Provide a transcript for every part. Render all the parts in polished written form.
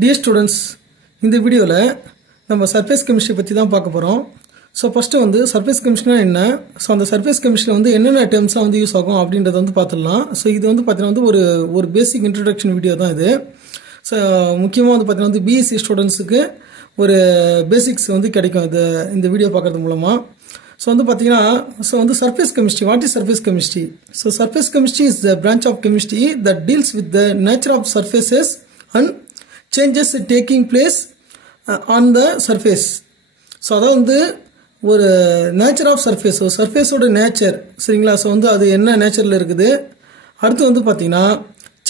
Dear students, இந்த வீடியோல நம்ம சர்ஃபேஸ் கெமிஸ்ட்ரி பத்தி தான் பார்க்க போறோம். சோ ஃபர்ஸ்ட் வந்து சர்ஃபேஸ் கெமிஸ்ட்ரினா என்ன? சோ அந்த சர்ஃபேஸ் கெமிஸ்ட்ரில வந்து என்னென்ன டெர்ம்ஸ்லாம் வந்து யூஸ் ஆகும் அப்படின்றத வந்து பார்த்துடலாம். சோ இது வந்து பார்த்தீங்கன்னா வந்து ஒரு பேசிக் இன்ட்ரோடக்ஷன் வீடியோ தான் இது. சோ முக்கியமா வந்து பார்த்தீங்கன்னா வந்து பிஎஸ்சி ஸ்டூடண்ட்ஸ்க்கு ஒரு பேசிக்ஸ் வந்து கிடைக்கும் இந்த வீடியோ பார்க்கறது மூலமா. So வந்து பாத்தீங்கன்னா வந்து surface chemistry. What is surface chemistry? So surface chemistry is the branch of chemistry that deals with the nature of surfaces and changes taking place on the surface. So அதாவது வந்து ஒரு nature of surface, so surface ஓட nature சரிங்களா? So வந்து அது என்ன நேச்சர்ல இருக்குது. அடுத்து வந்து பாத்தீங்கன்னா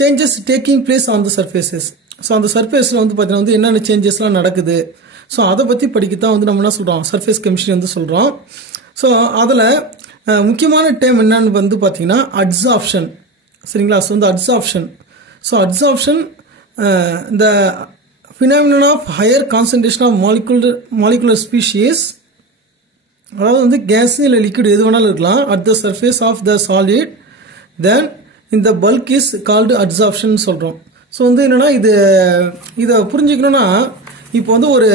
changes taking place on the surfaces. So அந்த surfaceல வந்து பாத்தீங்கன்னா வந்து என்னென்ன சேஞ்சஸ்லாம் நடக்குது. ஸோ அதை பற்றி படிக்கத்தான் வந்து நம்ம என்ன சொல்கிறோம், சர்ஃபேஸ் கெமிஸ்ட்ரி வந்து சொல்கிறோம். ஸோ அதில் முக்கியமான டேர்ம் என்னன்னு வந்து பார்த்தீங்கன்னா அட்சார்ப்ஷன் சரிங்களா? ஸோ வந்து adsorption. So adsorption the phenomenon of higher concentration of molecular species, அதாவது வந்து கேஸ் இல்லை லிக்விட் எது வேணாலும் இருக்கலாம், at the surface of the solid then இந்த பல்க் இஸ் கால்டு அட்சார்ப்ஷன் சொல்கிறோம். ஸோ வந்து என்னென்னா இதை புரிஞ்சுக்கணுன்னா இப்போ வந்து ஒரு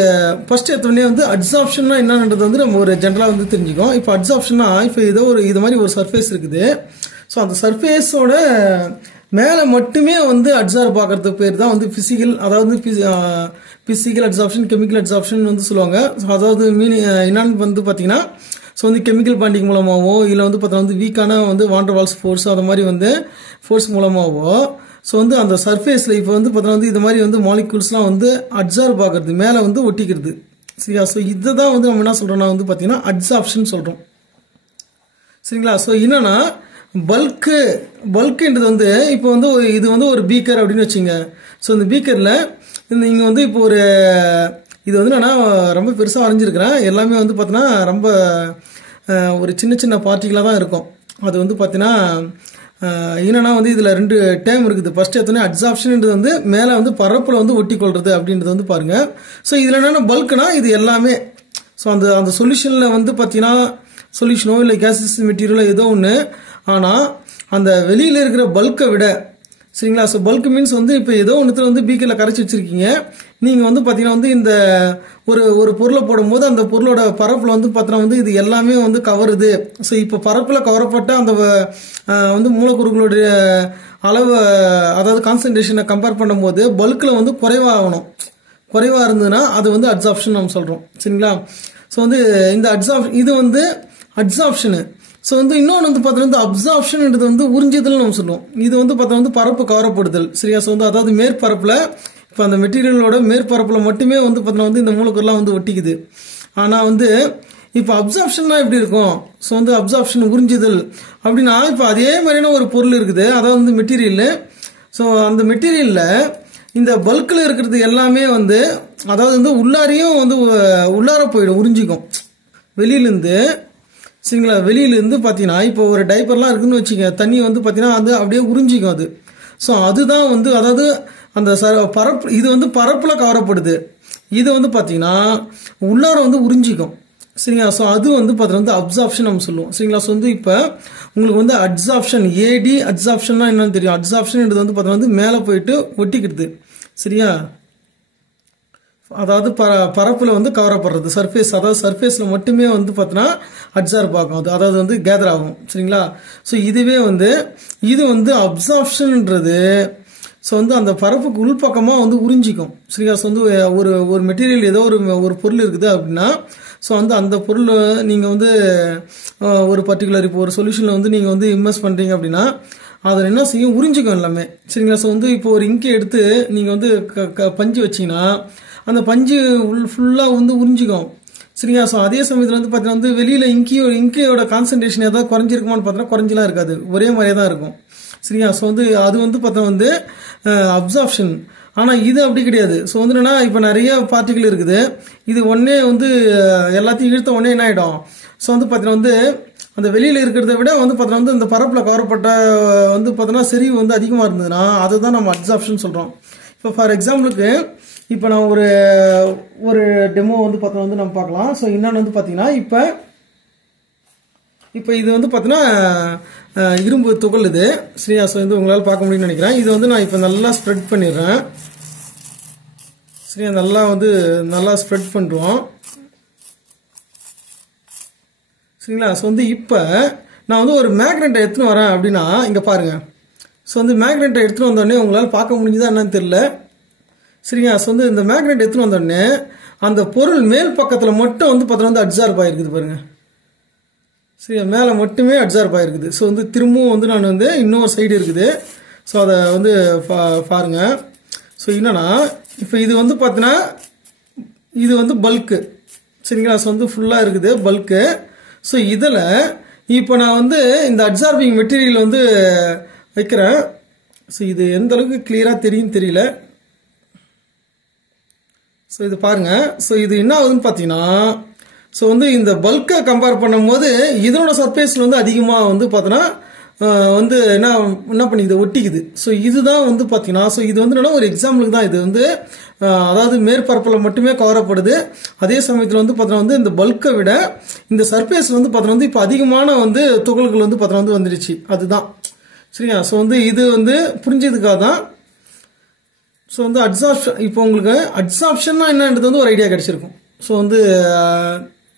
ஃபர்ஸ்ட் எடுத்தோடனே வந்து அட்சார்ப்ஷன்னா என்னன்றது வந்து நம்ம ஒரு ஜென்ரலாக வந்து தெரிஞ்சுக்கோம். இப்போ அட்சார்ப்ஷன்னா இப்போ இது மாதிரி ஒரு சர்ஃபேஸ் இருக்குது. ஸோ அந்த சர்ஃபேஸோட மேலே மட்டுமே வந்து அட்சார்ப் ஆகிறது பேர் தான் வந்து ஃபிசிக்கல், அதாவது ஃபிசிக்கல் அட்சார்ப்ஷன், கெமிக்கல் அட்சார்ப்ஷன் வந்து சொல்லுவாங்க. ஸோ அதாவது என்னன்னு வந்து பார்த்தீங்கன்னா ஸோ வந்து கெமிக்கல் பாண்டிங் மூலமாகவோ இல்லை வந்து பார்த்தா வந்து வீக்கான வந்து வாண்டர் வால்ஸ் ஃபோர்ஸ் அந்த மாதிரி வந்து ஃபோர்ஸ் மூலமாகவோ ஸோ வந்து அந்த சர்ஃபேஸில் இப்போ வந்து பார்த்தீங்கன்னா வந்து இது மாதிரி வந்து மாலிகூல்ஸ்லாம் வந்து அட்சார்ப் ஆகிறது, மேலே வந்து ஒட்டிக்கிறது சரியா? ஸோ இதை தான் வந்து நம்ம என்ன சொல்கிறோம்னா வந்து பார்த்தீங்கன்னா அட்சார்ப்ஷன் சொல்கிறோம் சரிங்களா? ஸோ என்னன்னா பல்க்குன்றது வந்து இப்போ வந்து இது வந்து ஒரு பீக்கர் அப்படின்னு வச்சுங்க. ஸோ இந்த பீக்கரில் நீங்கள் வந்து இப்போ இது வந்து நான் ரொம்ப பெருசாக வரைஞ்சிருக்கிறேன். எல்லாமே வந்து பார்த்தீங்கன்னா ரொம்ப ஒரு சின்ன சின்ன பார்ட்டிகளாக தான் இருக்கும். அது வந்து பார்த்தீங்கன்னா என்னன்னா வந்து இதில் ரெண்டு டேர்ம் இருக்குது. ஃபர்ஸ்ட் எடுத்தோன்னே அட்சார்ப்ஷன்ன்றது வந்து மேலே வந்து பரப்பில் வந்து ஒட்டி கொள்றது அப்படின்றது வந்து பாருங்க. ஸோ இதில் என்னென்ன பல்க்னா இது எல்லாமே ஸோ அந்த சொல்யூஷனில் வந்து பார்த்தீங்கன்னா சொல்யூஷனோ இல்லை கேசஸ் மெட்டீரியலோ ஏதோ ஒன்று, ஆனால் அந்த வெளியில் இருக்கிற பல்கை விட சரிங்களா? ஸோ பல்க் மீன்ஸ் வந்து இப்போ ஏதோ ஒன்றுத்துல வந்து பீக்கரில் கரைச்சி வச்சிருக்கீங்க. நீங்கள் வந்து பார்த்தீங்கன்னா வந்து இந்த ஒரு பொருளை போடும்போது அந்த பொருளோட பரப்பில் வந்து பார்த்தீங்கன்னா வந்து இது எல்லாமே வந்து கவருது. ஸோ இப்போ பரப்பில் கவரப்பட்ட அந்த வந்து மூலக்கூறுகளுடைய அளவு, அதாவது கான்சன்ட்ரேஷனை கம்பேர் பண்ணும்போது பல்கில் வந்து குறைவாக இருந்ததுன்னா அது வந்து அட்சார்ப்ஷன் நம்ம சொல்கிறோம் சரிங்களா? ஸோ வந்து இந்த இது வந்து அட்சார்ப்ஷனு. ஸோ வந்து இன்னொன்று வந்து பார்த்தீங்கன்னா அப்சார்ப்ஷன்ன்றது வந்து உறிஞ்சுதல் நம்ம சொல்லுவோம். இது வந்து பார்த்தா வந்து பரப்பு கவரப்படுதல் சரியா? ஸோ வந்து அதாவது மேற்பரப்பில் இப்போ அந்த மெட்டீரியலோட மேற்பரப்பில் மட்டுமே வந்து பார்த்தீங்கன்னா வந்து இந்த மூலக்கூறுலாம் வந்து ஒட்டிக்குது. ஆனால் வந்து இப்போ அப்சார்ப்ஷன்னா எப்படி இருக்கும்? ஸோ வந்து அப்சார்ப்ஷன் உறிஞ்சுதல் அப்படின்னா இப்போ அதே மாதிரியான ஒரு பொருள் இருக்குது, அதாவது வந்து மெட்டீரியல். ஸோ அந்த மெட்டீரியலில் இந்த பல்கில் இருக்கிறது எல்லாமே வந்து அதாவது வந்து உள்ளாரையும் வந்து உள்ளார போயிடும், உறிஞ்சிக்கும் வெளியிலேருந்து சரிங்களா? வெளியிலேருந்து பார்த்தீங்கன்னா இப்போ ஒரு டைப்பர்லாம் இருக்குன்னு வச்சுக்க, தண்ணி வந்து பார்த்தீங்கன்னா அது அப்படியே உறிஞ்சிக்கும் அது. ஸோ அதுதான் வந்து அதாவது அந்த பரப்பு, இது வந்து பரப்பில் கவரப்படுது, இது வந்து பார்த்தீங்கன்னா உள்ளார வந்து உறிஞ்சிக்கும் சரிங்களா? ஸோ அது வந்து பார்த்தீங்கன்னா வந்து அப்சார்ப்ஷன் நம்ம சொல்லுவோம் சரிங்களா? ஸோ வந்து இப்போ உங்களுக்கு வந்து அட்சார்ப்ஷன் அட்சார்ப்ஷன்னா என்னன்னு தெரியும். அட்சார்ப்ஷன்ன்றது வந்து பார்த்தீங்கன்னா வந்து மேலே போயிட்டு ஒட்டிக்கிறது சரியா? அதாவது பரப்புல வந்து கவரப்படுறது சர்ஃபேஸ், அதாவது சர்ஃபேஸ்ல மட்டுமே வந்து பார்த்தீங்கன்னா அட்சார்ப் ஆகும், அதாவது வந்து கேதர் ஆகும் சரிங்களா? ஸோ இதுவே வந்து இது வந்து அப்சார்ப்ஷன்ன்றது ஸோ வந்து அந்த பரப்புக்கு உள்பக்கமாக வந்து உறிஞ்சிக்கும் சரியா? ஸோ வந்து ஒரு மெட்டீரியல் ஏதோ ஒரு பொருள் இருக்குது அப்படின்னா ஸோ வந்து அந்த பொருள் நீங்கள் வந்து ஒரு பர்டிகுலர் இப்போ ஒரு சொல்யூஷனில் வந்து நீங்கள் வந்து இன்வெஸ்ட் பண்ணுறீங்க அப்படின்னா அதில் என்ன செய்யும், உறிஞ்சிக்கும் எல்லாமே சரிங்களா? ஸோ வந்து இப்போ ஒரு இங்கை எடுத்து நீங்கள் வந்து பஞ்சு வச்சிங்கன்னா அந்த பஞ்சு ஃபுல்லாக வந்து உறிஞ்சிக்கும் சரிங்களா? ஸோ அதே சமயத்தில் வந்து பார்த்தீங்கன்னா வந்து வெளியில் இங்கையோட கான்சன்ட்ரேஷன் ஏதாவது குறைஞ்சிருக்குமான்னு பார்த்தீங்கன்னா குறைஞ்சலாம் இருக்காது, ஒரே மாதிரியே தான் இருக்கும் சரியா? ஸோ வந்து அது வந்து பார்த்தா வந்து அப்சார்ப்ஷன். ஆனால் இது அப்படி கிடையாது. ஸோ வந்து என்னன்னா இப்போ நிறைய பார்ட்டிகள் இருக்குது, இது ஒன்னே வந்து எல்லாத்தையும் இழுத்த உடனே என்ன ஆகிடும், ஸோ வந்து பார்த்தீங்கன்னா வந்து அந்த வெளியில் இருக்கிறத விட வந்து பார்த்தீங்கன்னா வந்து இந்த பரப்பில் கவரப்பட்ட வந்து பார்த்தீங்கன்னா செறிவு வந்து அதிகமாக இருந்ததுன்னா அதை தான் நம்ம அட்சார்ப்ஷன் சொல்கிறோம். இப்போ ஃபார் எக்ஸாம்பிளுக்கு இப்போ நான் ஒரு டெமோ வந்து பார்த்தா வந்து நம்ம பார்க்கலாம். ஸோ என்னன்னு வந்து பார்த்தீங்கன்னா இப்போ இது வந்து பார்த்தீங்கன்னா இரும்பு துகள் இது சரியா? ஸோ வந்து உங்களால் பார்க்க முடியும்னு நினைக்கிறேன். இது வந்து நான் இப்போ நல்லா ஸ்ப்ரெட் பண்ணிடுறேன். சரியா நல்லா வந்து நல்லா ஸ்ப்ரெட் பண்ணுறோம் சரிங்களா. ஸோ வந்து இப்போ நான் வந்து ஒரு மேக்னெட்டை எடுத்துன்னு வரேன் அப்படின்னா இங்கே பாருங்கள். ஸோ வந்து மேக்னெட்டை எடுத்துகிட்டு வந்தோடனே உங்களால் பார்க்க முடிஞ்சுதா என்னன்னு தெரியல சரிங்களா. ஸோ வந்து இந்த மேக்னெட் எடுத்துன்னு வந்தோடனே அந்த பொருள் மேல் பக்கத்தில் மட்டும் வந்து பார்த்தோன்னா வந்து அட்சார்ப் ஆகிருக்குது பாருங்கள் சரியா. மேலே மட்டுமே அட்சார்ப் ஆகிருக்குது. ஸோ வந்து திரும்பவும் வந்து நான் வந்து இன்னொரு சைடு இருக்குது. ஸோ அதை வந்து பாருங்கள். ஸோ என்னன்னா இப்போ இது வந்து பார்த்தீங்கன்னா இது வந்து பல்க்கு சரிங்களா. ஸோ வந்து ஃபுல்லாக இருக்குது பல்க்கு. ஸோ இதில் இப்போ நான் வந்து இந்த அட்சார்பிங் மெட்டீரியல் வந்து வைக்கிறேன். ஸோ இது எந்த அளவுக்கு கிளியராக தெரியும் தெரியல. ஸோ இது பாருங்கள். ஸோ இது என்ன ஆகுதுன்னு பார்த்தீங்கன்னா ஸோ வந்து இந்த பல்கை கம்பேர் பண்ணும்போது இதனோட சர்ஃபேஸில் வந்து அதிகமாக வந்து பார்த்தோன்னா வந்து என்ன பண்ணிக்குது ஒட்டிக்குது. ஸோ இதுதான் வந்து பார்த்தீங்கன்னா ஸோ இது வந்து என்னன்னா ஒரு எக்ஸாம்பிளுக்கு தான் இது வந்து அதாவது மேற்பரப்பில் மட்டுமே கவரப்படுது. அதே சமயத்தில் வந்து பார்த்தோன்னா வந்து இந்த பல்கை விட இந்த சர்ஃபேஸில் வந்து பார்த்தோன்னா வந்து இப்போ அதிகமான வந்து துகள்கள் வந்து பார்த்தோன்னா வந்து வந்துடுச்சு அதுதான் சரியா. ஸோ வந்து இது வந்து புரிஞ்சதுக்காக தான். ஸோ வந்து அட்சார்ப்ஷன் இப்போ உங்களுக்கு அட்சார்ப்ஷன்னா என்னன்றது வந்து ஒரு ஐடியா கிடைச்சிருக்கும். ஸோ வந்து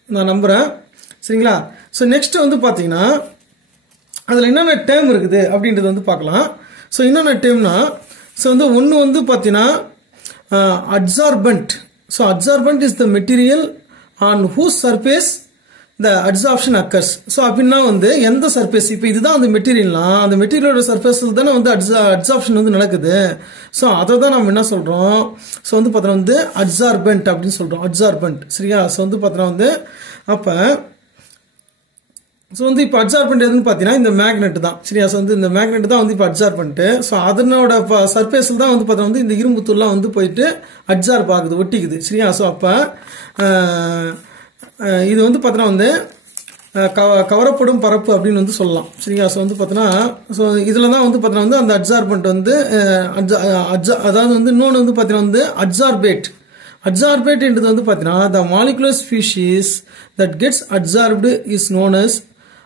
நான் நம்புகிறேன் சரிங்களா. ஸோ நெக்ஸ்ட் வந்து பார்த்தீங்கன்னா அதில் என்னென்ன டேர்ம் இருக்குது அப்படின்றது வந்து பார்க்கலாம். ஸோ என்னென்ன டேர்ம்னா ஸோ வந்து ஒன்று வந்து பார்த்தீங்கன்னா adsorbent. So adsorbent is the material on whose surface the adsorption occurs. So அப்படின்னா வந்து எந்த சர்ஃபேஸ் இப்போ இதுதான் அந்த மெட்டீரியல்னா அந்த மெட்டீரியலோட சர்ஃபேஸில் தானே வந்து அட்சார்ப்ஷன் வந்து நடக்குது. ஸோ அதை தான் நம்ம என்ன சொல்கிறோம் ஸோ வந்து பார்த்தோன்னா வந்து அட்சார்பண்ட் அப்படின்னு சொல்கிறோம். அட்சார்பண்ட் சரியா. ஸோ வந்து பார்த்தோன்னா வந்து அப்போ ஸோ வந்து இப்போ அட்சார்பண்ட் எதுன்னு பார்த்தீங்கன்னா இந்த மேக்னெட் தான் சரியா. ஸோ வந்து இந்த மேக்னெட் தான் வந்து இப்போ அட்சார்பண்ட்டு. ஸோ அதனோட சர்ஃபேஸில் தான் வந்து பார்த்தோன்னா வந்து இந்த இரும்பு தூள்லாம் வந்து போயிட்டு அட்சார்ப் ஆகுது ஒட்டிக்குது சரியா. ஸோ அப்போ இது வந்து பார்த்தோன்னா வந்து கவரப்படும் பரப்பு அப்படின்னு வந்து சொல்லலாம் சரியா. ஸோ வந்து பார்த்தோன்னா ஸோ இதில் தான் வந்து பார்த்தோன்னா வந்து அந்த அட்சார்பண்ட் வந்து அதாவது வந்து இன்னொன்று வந்து பார்த்தீங்கன்னா வந்து அட்சார்பேட். அட்சார்பேட்ன்றது வந்து பார்த்தீங்கன்னா the molecular species that gets adsorbed is known as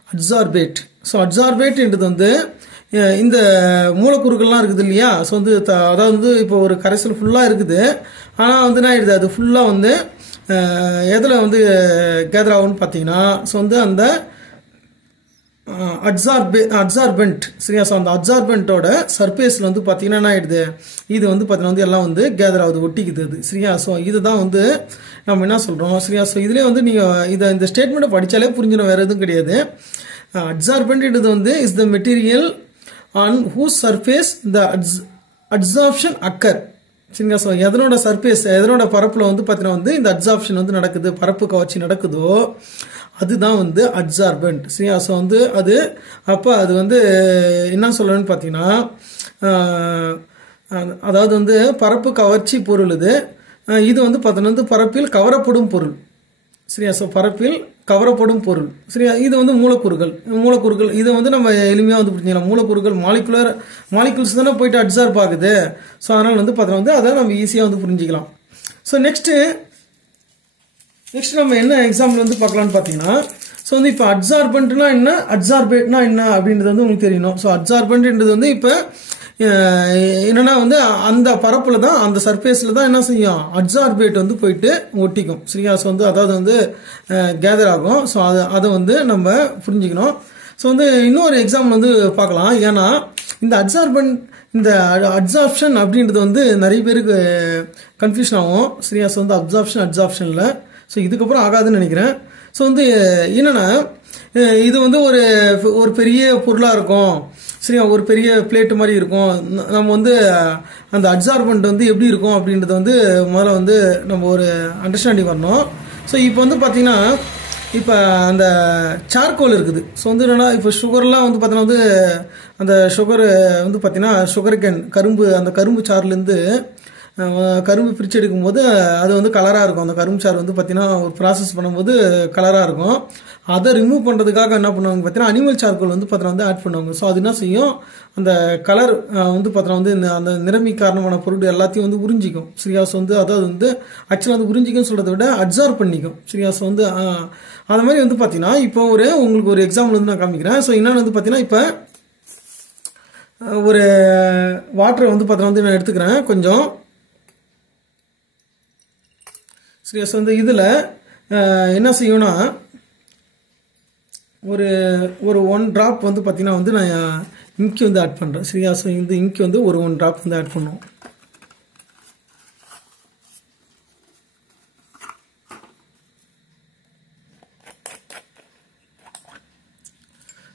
adsorbate. So அட்சார்பேட்ன்றது வந்து இந்த மூலக்கூறுகள்லாம் இருக்குது இல்லையா. ஸோ வந்து அதாவது வந்து இப்போ ஒரு கரைசல் ஃபுல்லாக இருக்குது ஆனால் வந்து என்ன ஆயிடுது அது ஃபுல்லாக வந்து எதில் வந்து கேதர் ஆகும்னு பார்த்தீங்கன்னா ஸோ வந்து அந்த அட்சார்பெண்ட் சரியா. ஸோ அந்த அட்சார்பெண்ட்டோட சர்ஃபேஸில் வந்து பார்த்தீங்கன்னா என்ன ஆயிடுது இது வந்து பார்த்தீங்கன்னா வந்து எல்லாம் வந்து கேதர் ஆகுது ஒட்டிக்குது அது சரியா. ஸோ இதுதான் வந்து நம்ம என்ன சொல்கிறோம் சரியா. ஸோ இதுலேயே வந்து நீங்கள் இந்த ஸ்டேட்மெண்ட்டை படித்தாலே புரிஞ்சிடும், வேறு எதுவும் கிடையாது. அட்சார்பெண்ட் இது வந்து is the material on whose surface the adsorption occur சரிங்களா. ஸோ எதனோட சர்ஃபேஸ் எதனோட பரப்பில் வந்து பார்த்தீங்கன்னா வந்து இந்த அட்சார்ப்ஷன் வந்து நடக்குது பரப்பு கவர்ச்சி நடக்குதோ அதுதான் வந்து அட்சார்பண்ட் சரியா. ஸோ வந்து அது அப்போ அது வந்து என்ன சொல்லணும்னு பார்த்தீங்கன்னா அதாவது வந்து பரப்பு கவர்ச்சி பொருள் இது வந்து பார்த்தோன்னா வந்து பரப்பில் கவரப்படும் பொருள் சரியா. ஸோ பரப்பில் கவரப்படும் பொருள் சரியா. இது வந்து மூலக்கூறுகள் இதை வந்து நம்ம எளிமையாக வந்து புரிஞ்சுக்கலாம். மூலக்கூறுகள் மாலிகுல்ஸ் தானே போயிட்டு அட்சார்ப் ஆகுது. ஸோ அதனால் வந்து பார்த்தோன்னா வந்து அதை நம்ம ஈஸியாக வந்து புரிஞ்சிக்கலாம். ஸோ நெக்ஸ்ட் நம்ம என்ன எக்ஸாம்பிள் வந்து பார்க்கலான்னு பார்த்தீங்கன்னா ஸோ வந்து இப்போ அட்சார்பண்ட்னா என்ன அட்சார்பேட்னா என்ன அப்படின்றது வந்து உங்களுக்கு தெரியணும். ஸோ அட்சார்பண்ட்ன்றது வந்து இப்போ என்னன்னா வந்து அந்த பரப்பில் தான் அந்த சர்ஃபேஸில் தான் என்ன செய்யும் அட்சார்பேட் வந்து போயிட்டு ஒட்டிக்கும் சரியா. ஸோ வந்து அதாவது வந்து கேதர் ஆகும். ஸோ அதை வந்து நம்ம புரிஞ்சுக்கணும். ஸோ வந்து இன்னொரு எக்ஸாம்பிள் வந்து பார்க்கலாம். ஏன்னா இந்த இந்த அட்சார்ப்ஷன் அப்படின்றது வந்து நிறைய பேருக்கு கன்ஃபியூஷன் ஆகும் சரியா. ஸோ வந்து அட்சார்ப்ஷனில் ஸோ இதுக்கப்புறம் ஆகாதுன்னு நினைக்கிறேன். ஸோ வந்து என்னென்னா இது வந்து ஒரு பெரிய பொருளாக இருக்கும் சரியா. ஒரு பெரிய பிளேட்டு மாதிரி இருக்கும். நம்ம வந்து அந்த அட்சார்பண்ட் வந்து எப்படி இருக்கும் அப்படின்றத வந்து முதல்ல வந்து நம்ம ஒரு அண்டர்ஸ்டாண்டிங் வரணும். ஸோ இப்போ வந்து பார்த்தீங்கன்னா இப்போ அந்த சார்கோல் இருக்குது. ஸோ வந்து என்னென்னா இப்போ சுகர்லாம் வந்து பார்த்தீங்கன்னா வந்து அந்த சுகர் வந்து பார்த்தீங்கன்னா சுகர்கேன் அந்த கரும்பு சாறுலேருந்து கரும்பு பிரித்து எடுக்கும்போது அது வந்து கலராக இருக்கும். அந்த கரும்பு சாறு வந்து பார்த்தீங்கன்னா ஒரு ப்ராசஸ் பண்ணும்போது கலராக இருக்கும். அதை ரிமூவ் பண்ணுறதுக்காக என்ன பண்ணுவாங்க பார்த்தீங்கன்னா அனிமல் சார்கோல் வந்து பார்த்தீங்கன்னா வந்து ஆட் பண்ணுவாங்க. ஸோ அது என்ன செய்யும் அந்த கலர் வந்து பார்த்தீங்கன்னா வந்து அந்த நிறமி காரணமான பொருள் எல்லாத்தையும் வந்து உறிஞ்சிக்கும் சரியா. ஸோ வந்து அதாவது வந்து ஆக்சுவலாக வந்து உறிஞ்சிக்கும்னு சொல்கிறத விட அப்சார்ப் பண்ணிக்கும் சரியா. ஸோ வந்து அந்த மாதிரி வந்து பார்த்தீங்கன்னா இப்போ உங்களுக்கு ஒரு எக்ஸாம்பிள் வந்து நான் காமிக்கிறேன். ஸோ என்னென்னு வந்து பார்த்தீங்கன்னா இப்போ ஒரு வாட்டரை வந்து பார்த்தீங்கன்னா வந்து நான் எடுத்துக்கிறேன் கொஞ்சம். சரியா? ஸோ இந்த இதில் என்ன செய்யும்னா ஒரு ஒரு 1 ட்ராப் வந்து பார்த்தீங்கன்னா வந்து நான் இங்க் வந்து ஆட் பண்ணுறேன். சரியா? ஸோ இந்த இங்க் வந்து ஒரு 1 ட்ராப் வந்து ஆட் பண்ணுவோம்.